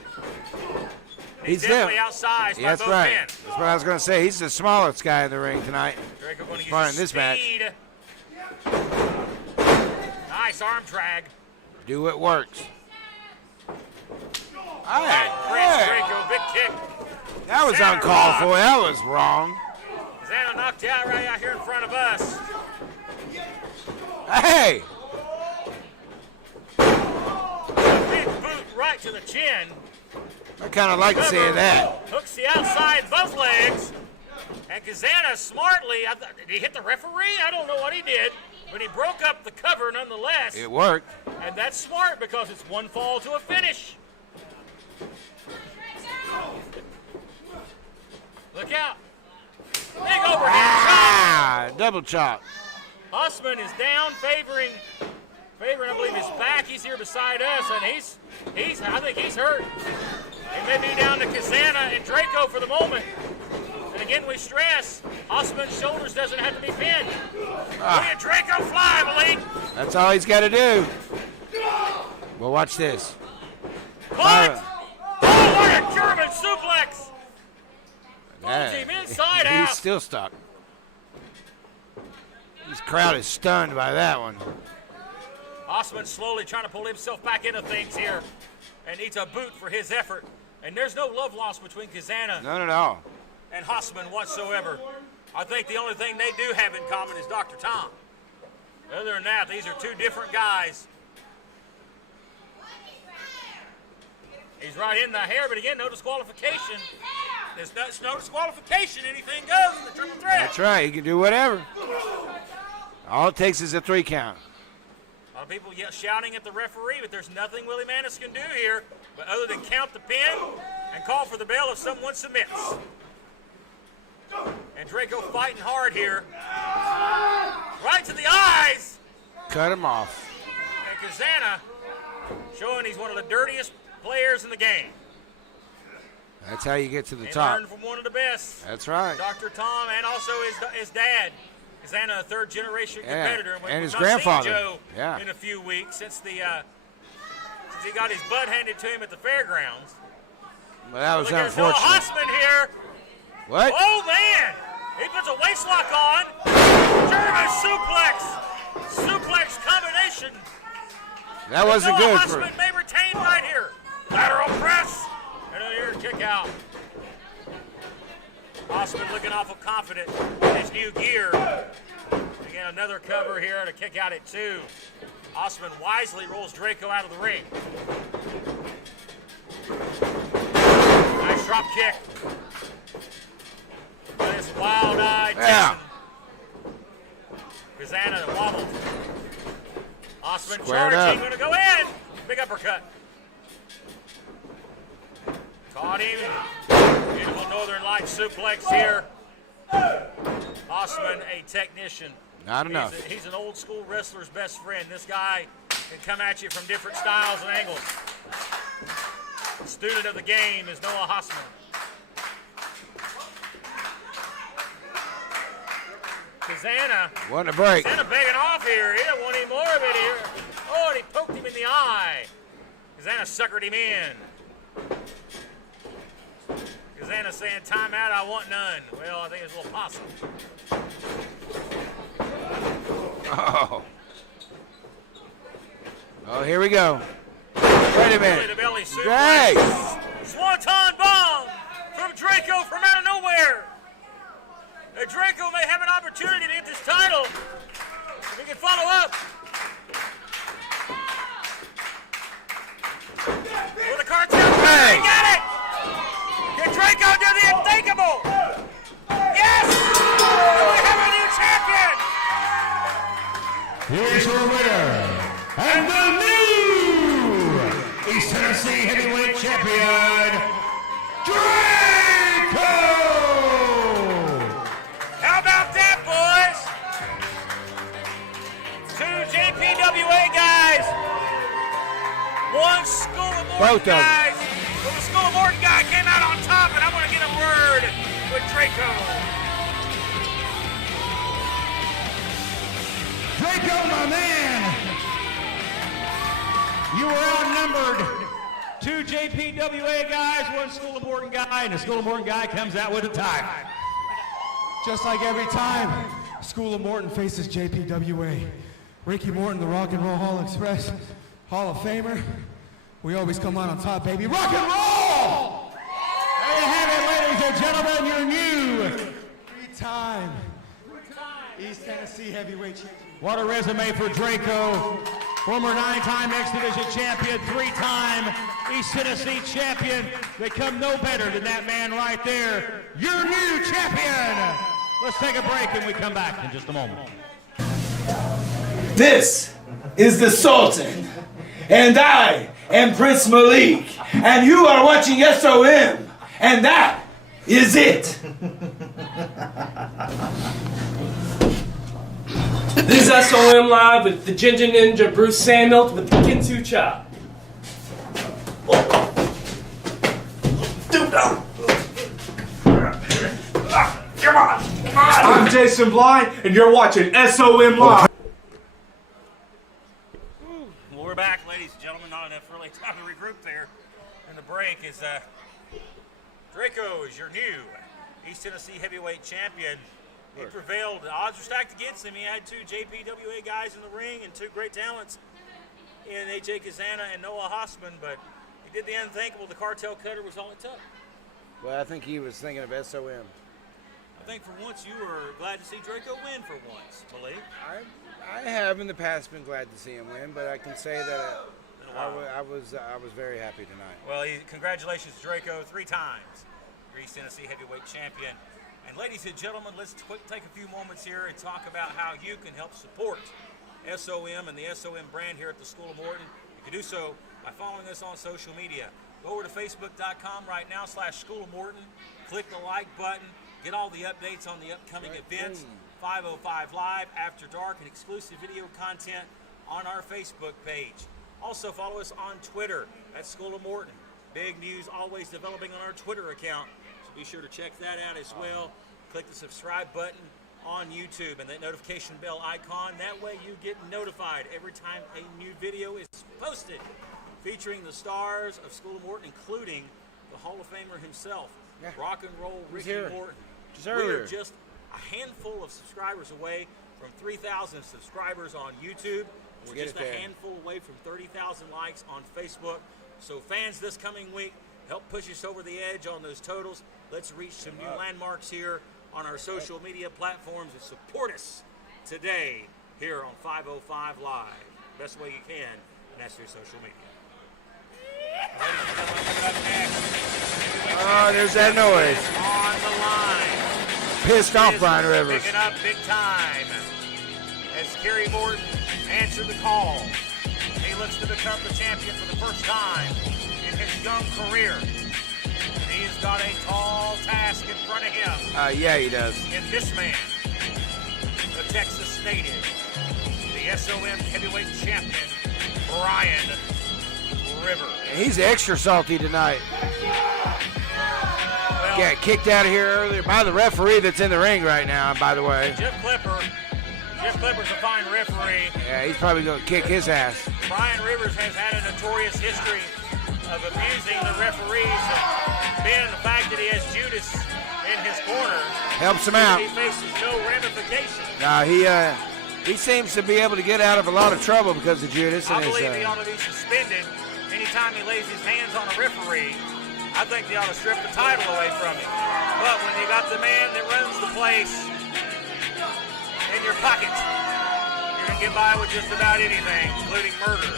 He's there. definitely outsized by Yeah, that's both right. men. That's what I was going to say. He's the smallest guy in the ring tonight. Draco going to Far use in his this match. speed. Nice arm drag. Do what works. Prince Hey, Draco, big kick. that was uncalled for. That was wrong. Zana knocked you out right out here in front of us. Hey. A big boot right to the chin. I kind of like seeing that. Hooks the outside both legs. And Kazana smartly, did he hit the referee? I don't know what he did, but he broke up the cover nonetheless. It worked. And that's smart because it's one fall to a finish. Look out. Big overhead chop. Double chop. Hossman is down, favoring, I believe, his back. He's here beside us, and I think he's hurt. He may be down to Kazana and Draco for the moment. And again, we stress, Hossman's shoulders doesn't have to be pinned. Look at Draco fly, Malik. That's all he's got to do. Well, watch this. Caught. Oh, what a German suplex. Pulls him inside out. He's still stuck. This crowd is stunned by that one. Hossman slowly trying to pull himself back into things here and needs a boot for his effort. And there's no love lost between Kazana None at all. and Hossman whatsoever. I think the only thing they do have in common is Dr. Tom. Other than that, these are two different guys. He's right in the hair, but again, no disqualification. There's no disqualification. Anything goes in the triple threat. That's right. He can do whatever. All it takes is a 3 count. A lot of people shouting at the referee, but there's nothing Willie Manis can do here but other than count the pin and call for the bell if someone submits. And Draco fighting hard here. Right to the eyes. Cut him off. And Kazana showing he's one of the dirtiest players in the game. That's how you get to the He top. learned from one of the best. That's right. Dr. Tom and also his dad. Kazana, a third-generation competitor. And we've his not grandfather. seen Joe Yeah. in a few weeks since he got his butt handed to him at the fairgrounds. Well, that was Look, there's Noah unfortunate. Hossman here. What? Oh, man. He puts a waist lock on. German suplex. Suplex combination. That wasn't Noah good Hossman for. may retain right here. Lateral press. And a rear kick out. Hossman looking awful confident in his new gear. Again, another cover here and a kick out at 2. Hossman wisely rolls Draco out of the ring. Nice drop kick. This wild-eyed Yeah. Kazana wobbled. Hossman Squared charging, up. gonna go in. Big uppercut. Caught him. Beautiful Northern Lights suplex here. Hossman, a technician. Not enough. He's an old school wrestler's best friend. This guy can come at you from different styles and angles. Student of the game is Noah Hossman. Kazana. What a break. Kazana begging off here. He don't want any more of it here. Oh, and he poked him in the eye. Kazana suckered him in. Kazana saying, timeout, I want none. Well, I think it's a little possum. Oh. Oh, here we go. Wait a minute. The belly suplex. Hey. Swanton bomb from Draco from out of nowhere. And Draco may have an opportunity to get this title if he can follow up. With a cartel. Hey. He got it. Can Draco do the unthinkable? Yes! And we have a new champion. Here's your winner, and the new East Tennessee Heavyweight Champion, Draco! How about that, boys? 2 JPWA guys. 1 School of Morton Both of them. guys. Well, the School of Morton guy came out on top, and I'm going to get a word with Draco. Draco, my man! You were outnumbered. 2 JPWA guys, 1 School of Morton guy, and the School of Morton guy comes out with a tie. Just like every time School of Morton faces JPWA, Ricky Morton, the Rock and Roll Hall Express Hall of Famer, we always come out on top, baby. Rock and roll! There you have it, ladies and gentlemen, your new 3-time East Tennessee Heavyweight Champion. What a resume for Draco. Former 9-time X Division champion, 3-time East Tennessee champion. They come no better than that man right there. Your new champion. Let's take a break and we come back in just a moment. This is the Sultan, and I am Prince Malik, and you are watching SOM, and that is it. This is SOM Live with the Ginger Ninja Bruce Samuel with the Kinsu Chop. Come on. I'm Jason Blind, and you're watching SOM Live. Well, we're back, ladies and gentlemen. Not enough really time to regroup there in the break. Is Draco is your new East Tennessee heavyweight champion. He prevailed. The odds were stacked against him. He had 2 JPWA guys in the ring and 2 great talents in A.J. Kazana and Noah Hossman, but he did the unthinkable. The cartel cutter was all it took. Well, I think he was thinking of SOM. I think for once you were glad to see Draco win for once, Malik. I have in the past been glad to see him win, but I can say that I was very happy tonight. Well, congratulations, Draco, 3 times your East Tennessee heavyweight champion. And ladies and gentlemen, let's take a few moments here and talk about how you can help support SOM and the SOM brand here at the School of Morton. You can do so by following us on social media. Go over to facebook.com right now /School of Morton. Click the like button. Get all the updates on the upcoming events. 505 Live, After Dark, and exclusive video content on our Facebook page. Also follow us on Twitter at School of Morton. Big news always developing on our Twitter account. So be sure to check that out as well. Click the subscribe button on YouTube and that notification bell icon. That way you get notified every time a new video is posted featuring the stars of School of Morton, including the Hall of Famer himself, Rock and Roll Ricky Morton. We are just a handful of subscribers away from 3,000 subscribers on YouTube. We're just a handful away from 30,000 likes on Facebook. So fans, this coming week, help push us over the edge on those totals. Let's reach some new landmarks here on our social media platforms and support us today here on 505 Live. Best way you can, and that's through social media. Oh, there's that noise. On the line. Pissed off Brian Rivers. Picking up big time as Kerry Morton answered the call. He looks to become the champion for the first time in his young career. He's got a tall task in front of him. Yeah, he does. And this man, the Texas native, the SOM heavyweight champion, Brian Rivers. He's extra salty tonight. Well, Got kicked out of here earlier by the referee that's in the ring right now, by the way. Jeff Clipper's a fine referee. Yeah, he's probably going to kick his ass. Brian Rivers has had a notorious history of abusing the referees, and being the fact that he has Judas in his corner helps him out. He faces no ramifications. He seems to be able to get out of a lot of trouble because of Judas. I believe he ought to be suspended anytime he lays his hands on a referee. I think they ought to strip the title away from him. But when you got the man that runs the place in your pocket, you're going to get by with just about anything, including murder.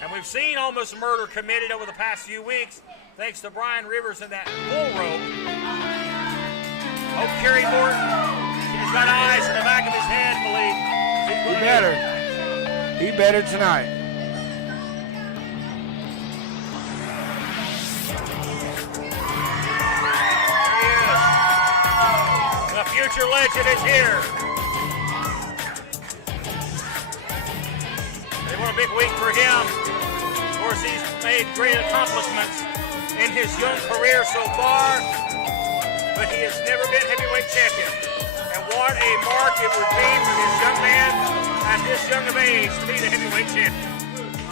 And we've seen almost murder committed over the past few weeks, thanks to Brian Rivers and that bull rope. Oh, Kerry Morton, he's got eyes in the back of his head, Malik. He better. He better tonight. The future legend is here. They want a big week for him. Of course, he's made great accomplishments in his young career so far, but he has never been heavyweight champion. And what a mark it would be for this young man at this young of age to be the heavyweight champion.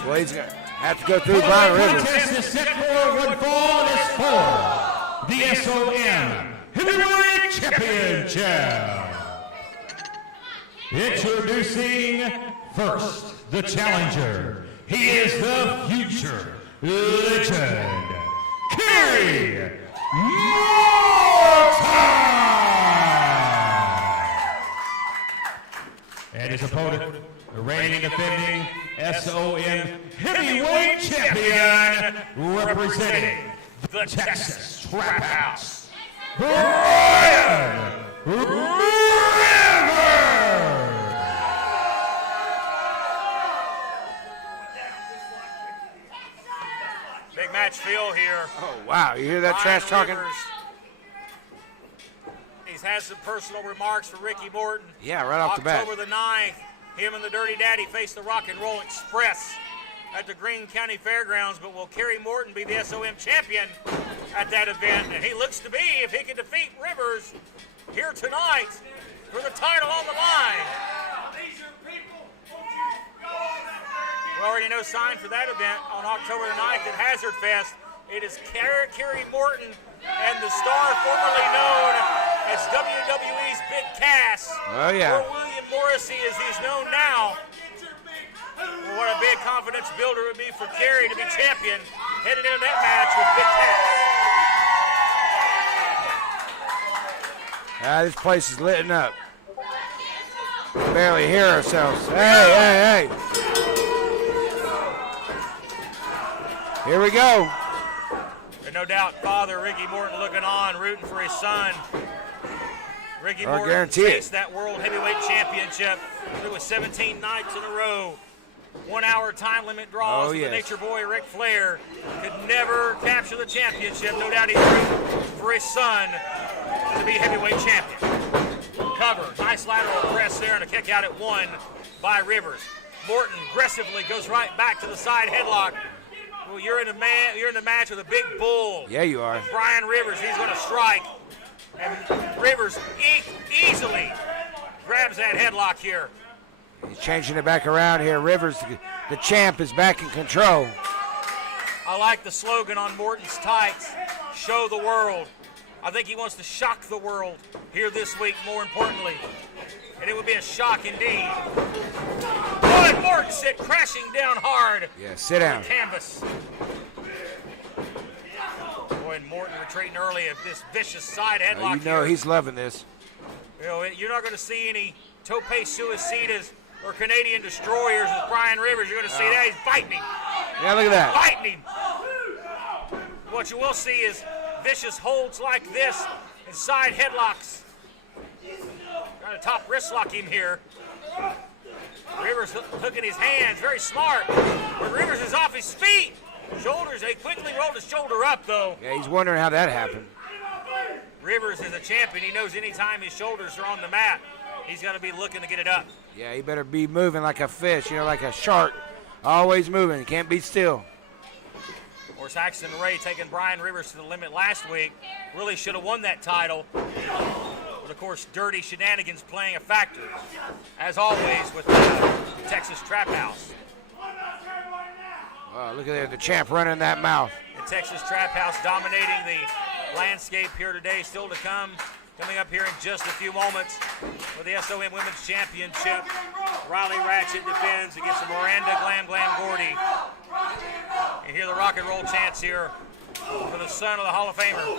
Well, he's going to have to go through Brian Rivers. Contest is set for one fall is for the SOM Heavyweight Championship. Introducing first the challenger. He is the future legend, Kerry Morton. And his opponent, the reigning defending SOM Heavyweight Champion, representing the Texas Trap House, Brian Rivers. Big match feel here. Oh, wow. You hear that trash talking? Rivers. He's had some personal remarks for Ricky Morton. Yeah, right off the bat. October the 9th, him and the Dirty Daddy face the Rock and Roll Express at the Greene County Fairgrounds, but will Kerry Morton be the SOM champion at that event? And he looks to be, if he can defeat Rivers here tonight for the title on the line. We already know signed for that event on October the 9th at Hazard Fest. It is Kerry Morton and the star formerly known as WWE's Big Cass. Oh, yeah. Or William Morrissey, as he's known now. Well, what a big confidence builder it would be for Kerry to be champion headed into that match with Big Cass. This place is lit up. We barely hear ourselves. Hey. Here we go. And no doubt, Father Ricky Morton looking on, rooting for his son. Ricky Morton guarantee it. chased that World Heavyweight Championship. It was 17 nights in a row. 1 hour time limit draws. Oh, yes. The Nature Boy Ric Flair could never capture the championship. No doubt he's rooting for his son to be heavyweight champion. Cover, nice lateral press there and a kick out at 1 by Rivers. Morton aggressively goes right back to the side headlock. Well, you're in the match with a big bull. Yeah, you are. Brian Rivers, he's going to strike. And Rivers easily grabs that headlock here. He's changing it back around here. Rivers, the champ, is back in control. I like the slogan on Morton's tights, show the world. I think he wants to shock the world here this week, more importantly. And it would be a shock indeed. Boy, Morton sit crashing down hard. Yeah, sit down. On the canvas. Boy, and Morton retreating early at this vicious side headlock You know here. he's loving this. You know, you're not going to see any tope suicidas or Canadian destroyers with Brian Rivers. You're going to see that. He's biting him. Yeah, look at that. Biting him. What you will see is vicious holds like this and side headlocks. Trying to top wrist lock him here. Rivers hooking his hands, very smart. But Rivers is off his feet. Shoulders, they quickly rolled his shoulder up though. Yeah, he's wondering how that happened. Rivers is a champion. He knows anytime his shoulders are on the mat, he's going to be looking to get it up. Yeah, he better be moving like a fish, like a shark. Always moving. He can't be still. Of course, Axton Ray taking Brian Rivers to the limit last week. Really should have won that title. But of course, dirty shenanigans playing a factor, as always, with the Texas Trap House. Look at there, the champ running that mouth. The Texas Trap House dominating the landscape here today. Still to come. Coming up here in just a few moments with the SOM Women's Championship. Riley Ratchet defends against Miranda Glam Gordy. You hear the rock and roll chants here for the son of the Hall of Famer.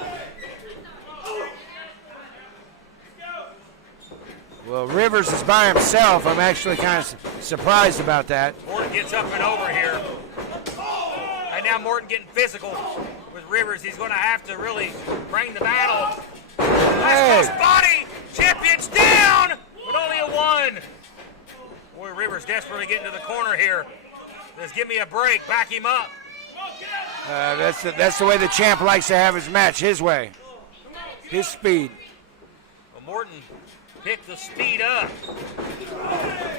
Well, Rivers is by himself. I'm actually kind of surprised about that. Morton gets up and over here. And now Morton getting physical with Rivers. He's going to have to really bring the battle. West Coast body, champions down, with only a 1. Boy, Rivers desperately getting to the corner here. Just give me a break, back him up. That's the way the champ likes to have his match, his way. His speed. Well, Morton picked the speed up.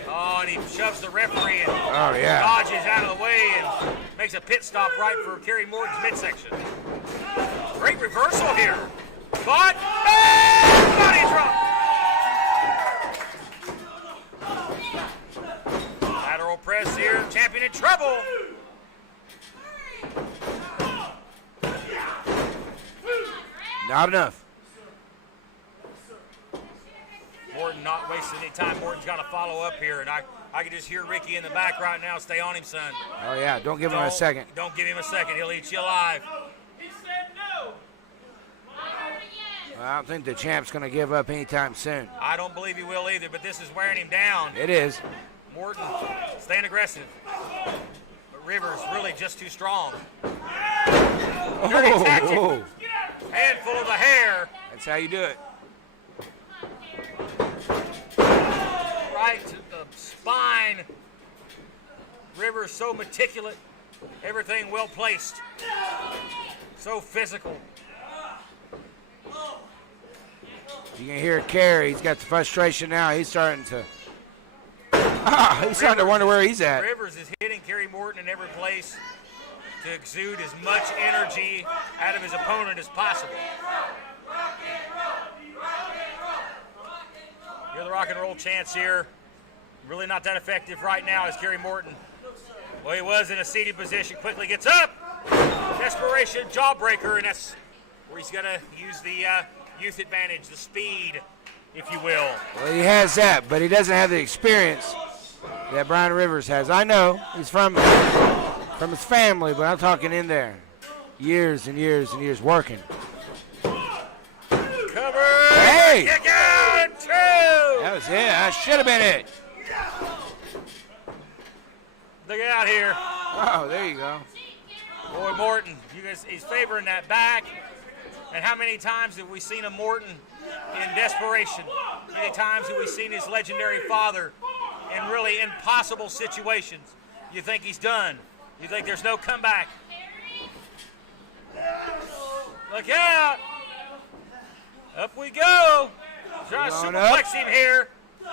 Oh, and he shoves the referee and dodges out of the way and makes a pit stop right for Kerry Morton's midsection. Great reversal here. But body drop. Lateral press here. Champion in trouble. Not enough. Morton not wasting any time. Morton's got to follow up here, and I can just hear Ricky in the back right now. Stay on him, son. Oh yeah, don't give him a second. Don't give him a second. He'll eat you alive. I don't think the champ's going to give up anytime soon. I don't believe he will either, but this is wearing him down. It is. Morton staying aggressive. But Rivers really just too strong. Dirty tactic. Handful of the hair. That's how you do it. Right to the spine. Rivers so meticulous. Everything well placed. So physical. You can hear Kerry. He's got the frustration now. He's starting to wonder where he's at. Rivers is hitting Kerry Morton in every place to exude as much energy out of his opponent as possible. Hear the rock and roll chants here. Really not that effective right now as Kerry Morton. Well, he was in a seated position. Quickly gets up. Desperation jawbreaker, and that's where he's going to use the youth advantage, the speed, if you will. Well, he has that, but he doesn't have the experience that Brian Rivers has. I know he's from his family, but I'm talking in there. Years and years and years working. Cover. Hey! Kick out! it. That should have been it. Look out here. Oh, there you go. Boy, Morton, he's favoring that back. And how many times have we seen a Morton in desperation? How many times have we seen his legendary father in really impossible situations? You think he's done. You think there's no comeback. Look out. Up we go. Trying to superplex him here. Boy,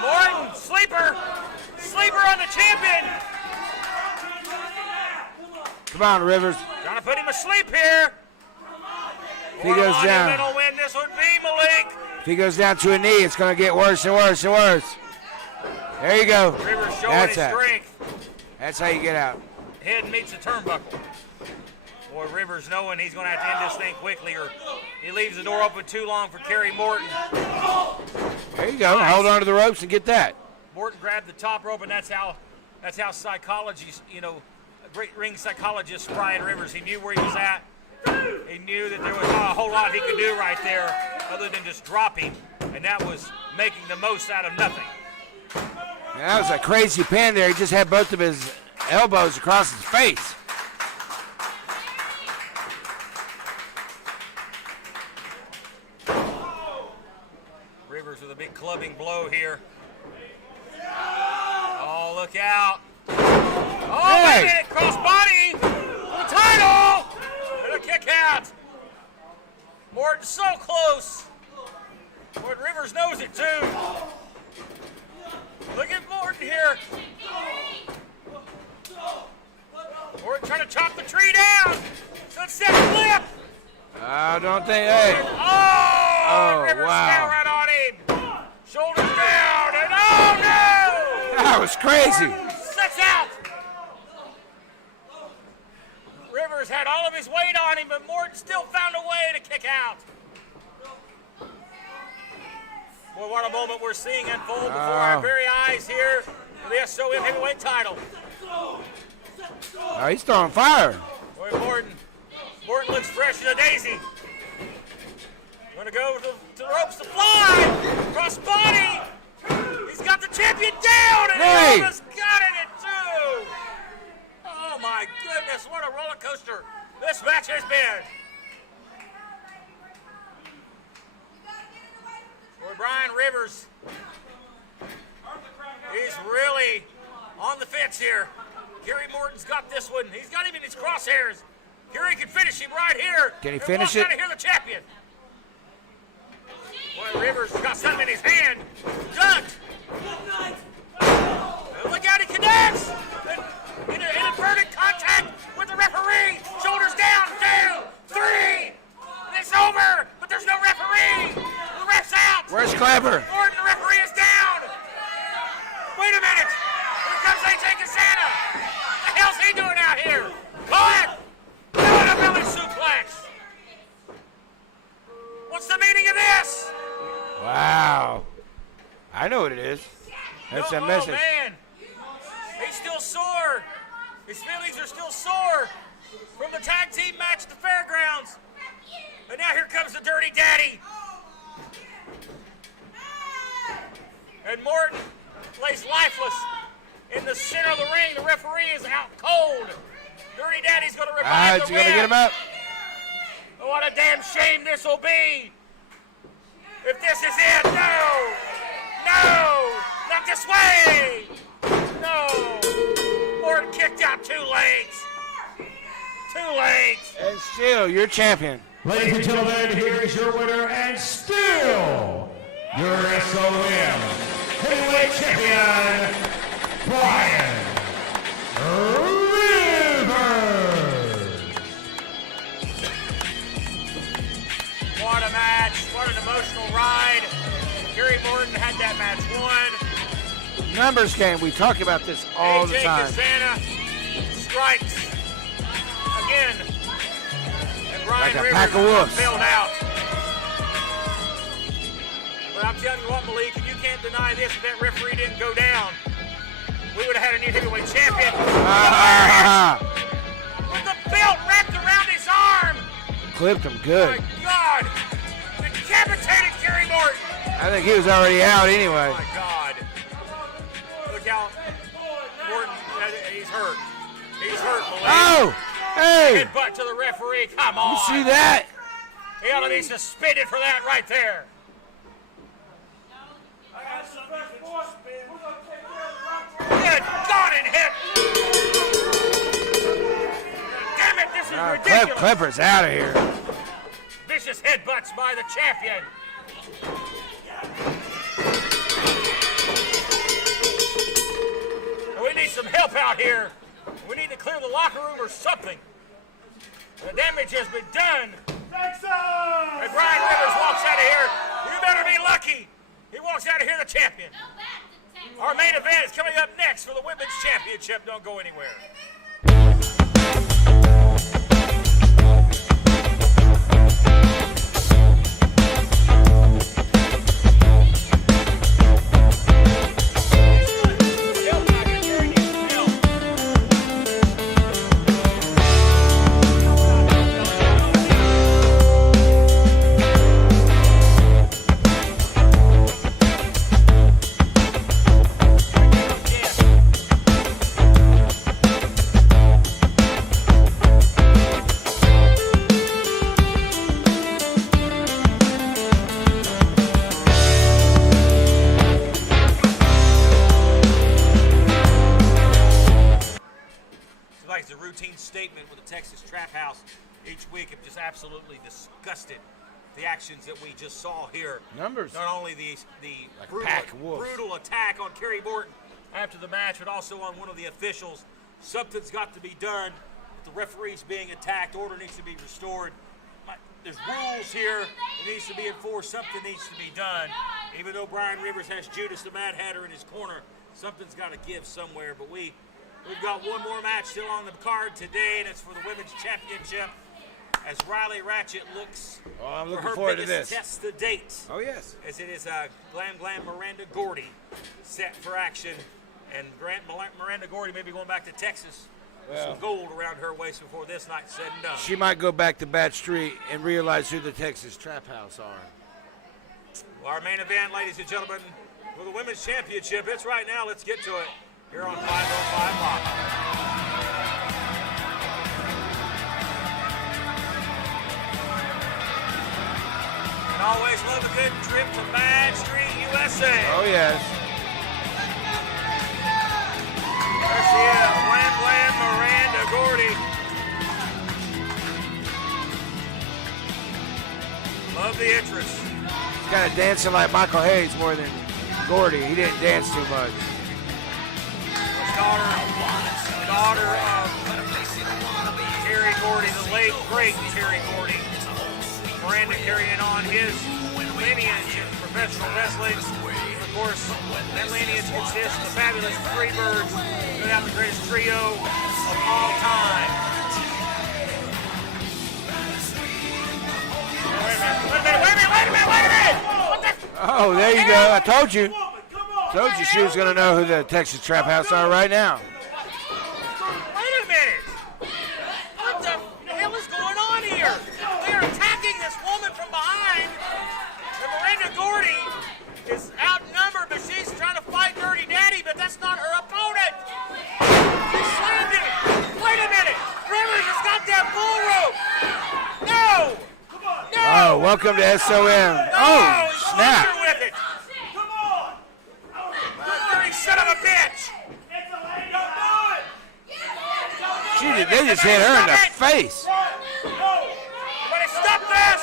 Morton, sleeper. Sleeper on the champion. Come on, Rivers. Trying to put him asleep here. If he goes down. Monumental win this would be, Malik. If he goes down to a knee, it's going to get worse and worse and worse. There you go. Rivers showing That's his it. strength. That's how you get out. Head meets the turnbuckle. Boy, Rivers knowing he's going to have to end this thing quickly or he leaves the door open too long for Kerry Morton. There you go. Hold on to the ropes and get that. Morton grabbed the top rope, and that's how psychologists, great ring psychologist Brian Rivers, he knew where he was at. He knew that there was not a whole lot he could do right there other than just drop him, and that was making the most out of nothing. Yeah, that was a crazy pin there. He just had both of his elbows across his face. Rivers with a big clubbing blow here. Oh, look out. Oh, Hey. wait a minute. Cross body for the title. And a kick out. Morton so close. Boy, Rivers knows it too. Look at Morton here. Morton trying to chop the tree down. Sunset flip. I don't think, hey. Oh, Rivers wow. fell right on him. Shoulders down, and oh no! That was crazy. Sets out. Rivers had all of his weight on him, but Morton still found a way to kick out. Boy, what a moment we're seeing unfold before our very eyes here for the SOM heavyweight title. Oh, he's throwing fire. Boy, Morton looks fresh as a daisy. Gonna go to the ropes to fly. Cross body. He's got the champion down, and Hey. he almost got it in two. Oh my goodness, what a roller coaster this match has been. Boy, Brian Rivers, he's really on the fence here. Kerry Morton's got this one. He's got him in his crosshairs. Kerry can finish him right here. Can he and finish walk it? out of here the champion. Boy, Rivers got something in his hand. Ducked. Look out, he connects. In inverted contact with the referee. Shoulders down, 2, 3. It's over, but there's no referee. The ref's out. Where's Clever? Morton, the referee is down. Wait a minute. Here comes AJ Casana. What the hell's he doing out here? What? Doing a belly suplex. What's the meaning of this? Wow. I know what it is. That's a message. Oh, man. He's still sore. His feelings are still sore from the tag team match at the fairgrounds. And now here comes the Dirty Daddy. And Morton lays lifeless in the center of the ring. The referee is out cold. Dirty Daddy's going to revive the Is he going to win. get him up? Oh, what a damn shame this will be. If this is it, no, not this way. No, Morton kicked out 2 legs. 2 legs. And still, you're champion. Ladies and gentlemen, here is your winner and still your SOM heavyweight champion, Brian Rivers. What a match. What an emotional ride. Kerry Morton had that match won. Numbers game. We talk about this all the AJ time. Casana strikes again. And Brian Like a Rivers pack of wolves. filled out. But I'm telling you what, Malik, and you can't deny this, if that referee didn't go down, we would have had a new heavyweight champion. With the belt wrapped around his arm. Clipped him My good. God. Decapitated Kerry Morton. I think he was already out anyway. Oh my God. Look how Morton, he's hurt. He's hurt, Malik. Oh! Hey! Headbutt to the referee. Come on. You see that? He ought to be suspended for that right there. Good God, it hit. Damn it, this is ridiculous. Clipper's out of here. Vicious headbutts by the champion. We need some help out here. We need to clear the locker room or something. The damage has been done. And Brian Rivers walks out of here. You better be lucky. He walks out of here the champion. Our main event is coming up next for the Women's Championship. Don't go anywhere. Statement with the Texas Trap House each week. I'm just absolutely disgusted the actions that we just saw here. Numbers. Not only the brutal attack on Kerry Morton after the match, but also on one of the officials. Something's got to be done. With the referees being attacked, order needs to be restored. There's rules here. It needs to be enforced. Something needs to be done. Even though Brian Rivers has Judas the Mad Hatter in his corner, something's got to give somewhere. But we've got one more match still on the card today, and it's for the Women's Championship as Riley Ratchet looks I'm for looking her forward to biggest this. test to date. Oh, yes. As it is Glam Miranda Gordy set for action. And Miranda Gordy may be going back to Texas with some gold around her waist before this night's said and done. She might go back to Bat Street and realize who the Texas Trap House are. Well, our main event, ladies and gentlemen, for the Women's Championship. It's right now. Let's get to it here on 505 Live. And always love a good trip to Bad Street, USA. Oh, yes. There she is, Glam Miranda Gordy. Love the interest. He's kind of dancing like Michael Hayes more than Gordy. He didn't dance too much. Daughter of Terry Gordy, the late, great Terry Gordy. Miranda carrying on his lineage in professional wrestling. And of course, that lineage consists of the fabulous Freebirds, who have the greatest trio of all time. Wait a minute! What the? Oh, there you go. I told you. Told you she was going to know who the Texas Trap House are right now. Wait a minute! What the hell is going on here? They're attacking this woman from behind, and Miranda Gordy is outnumbered, but she's trying to fight Dirty Daddy, but that's not her opponent. She slammed it. Wait a minute! Rivers has got that bull rope. No! No! Oh, welcome to SOM. Oh, snap. With it. Son of a bitch! They just hit her in the face. Everybody stop this!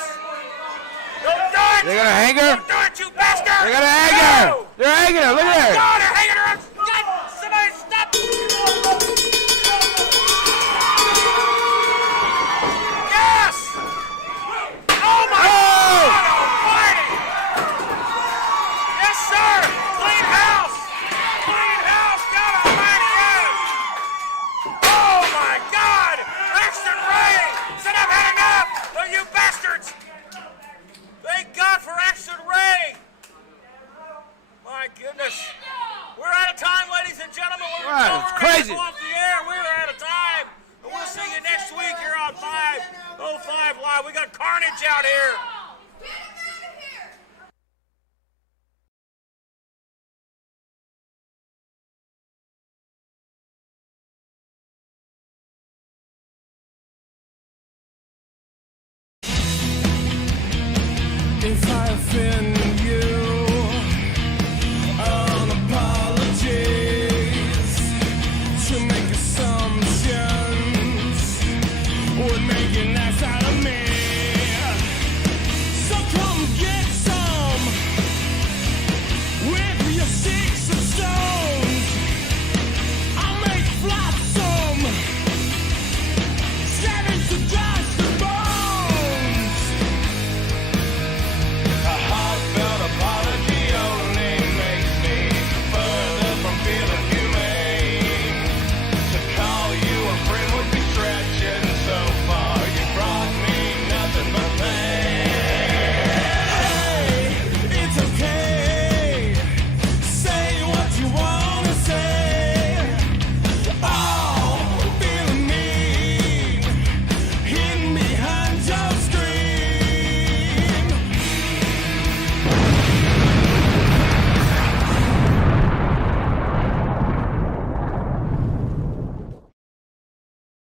Don't do it! They're gonna hang her? Don't do it, you bastard! They're gonna hang her! No! They're hanging her, look at her! God, they're hanging her! God, somebody stop! Yes! Oh my God! Almighty! Yes, sir! Clean house! Clean house! God almighty, yes! Oh my God! Ashton Ray said I've had enough of you bastards! Thank God for Ashton Ray! My goodness. We're out of time, ladies and gentlemen. Wow, it's crazy. We're off the air. We're out of time. And we'll see you next week here on 505 Live. We got carnage out here. If I offend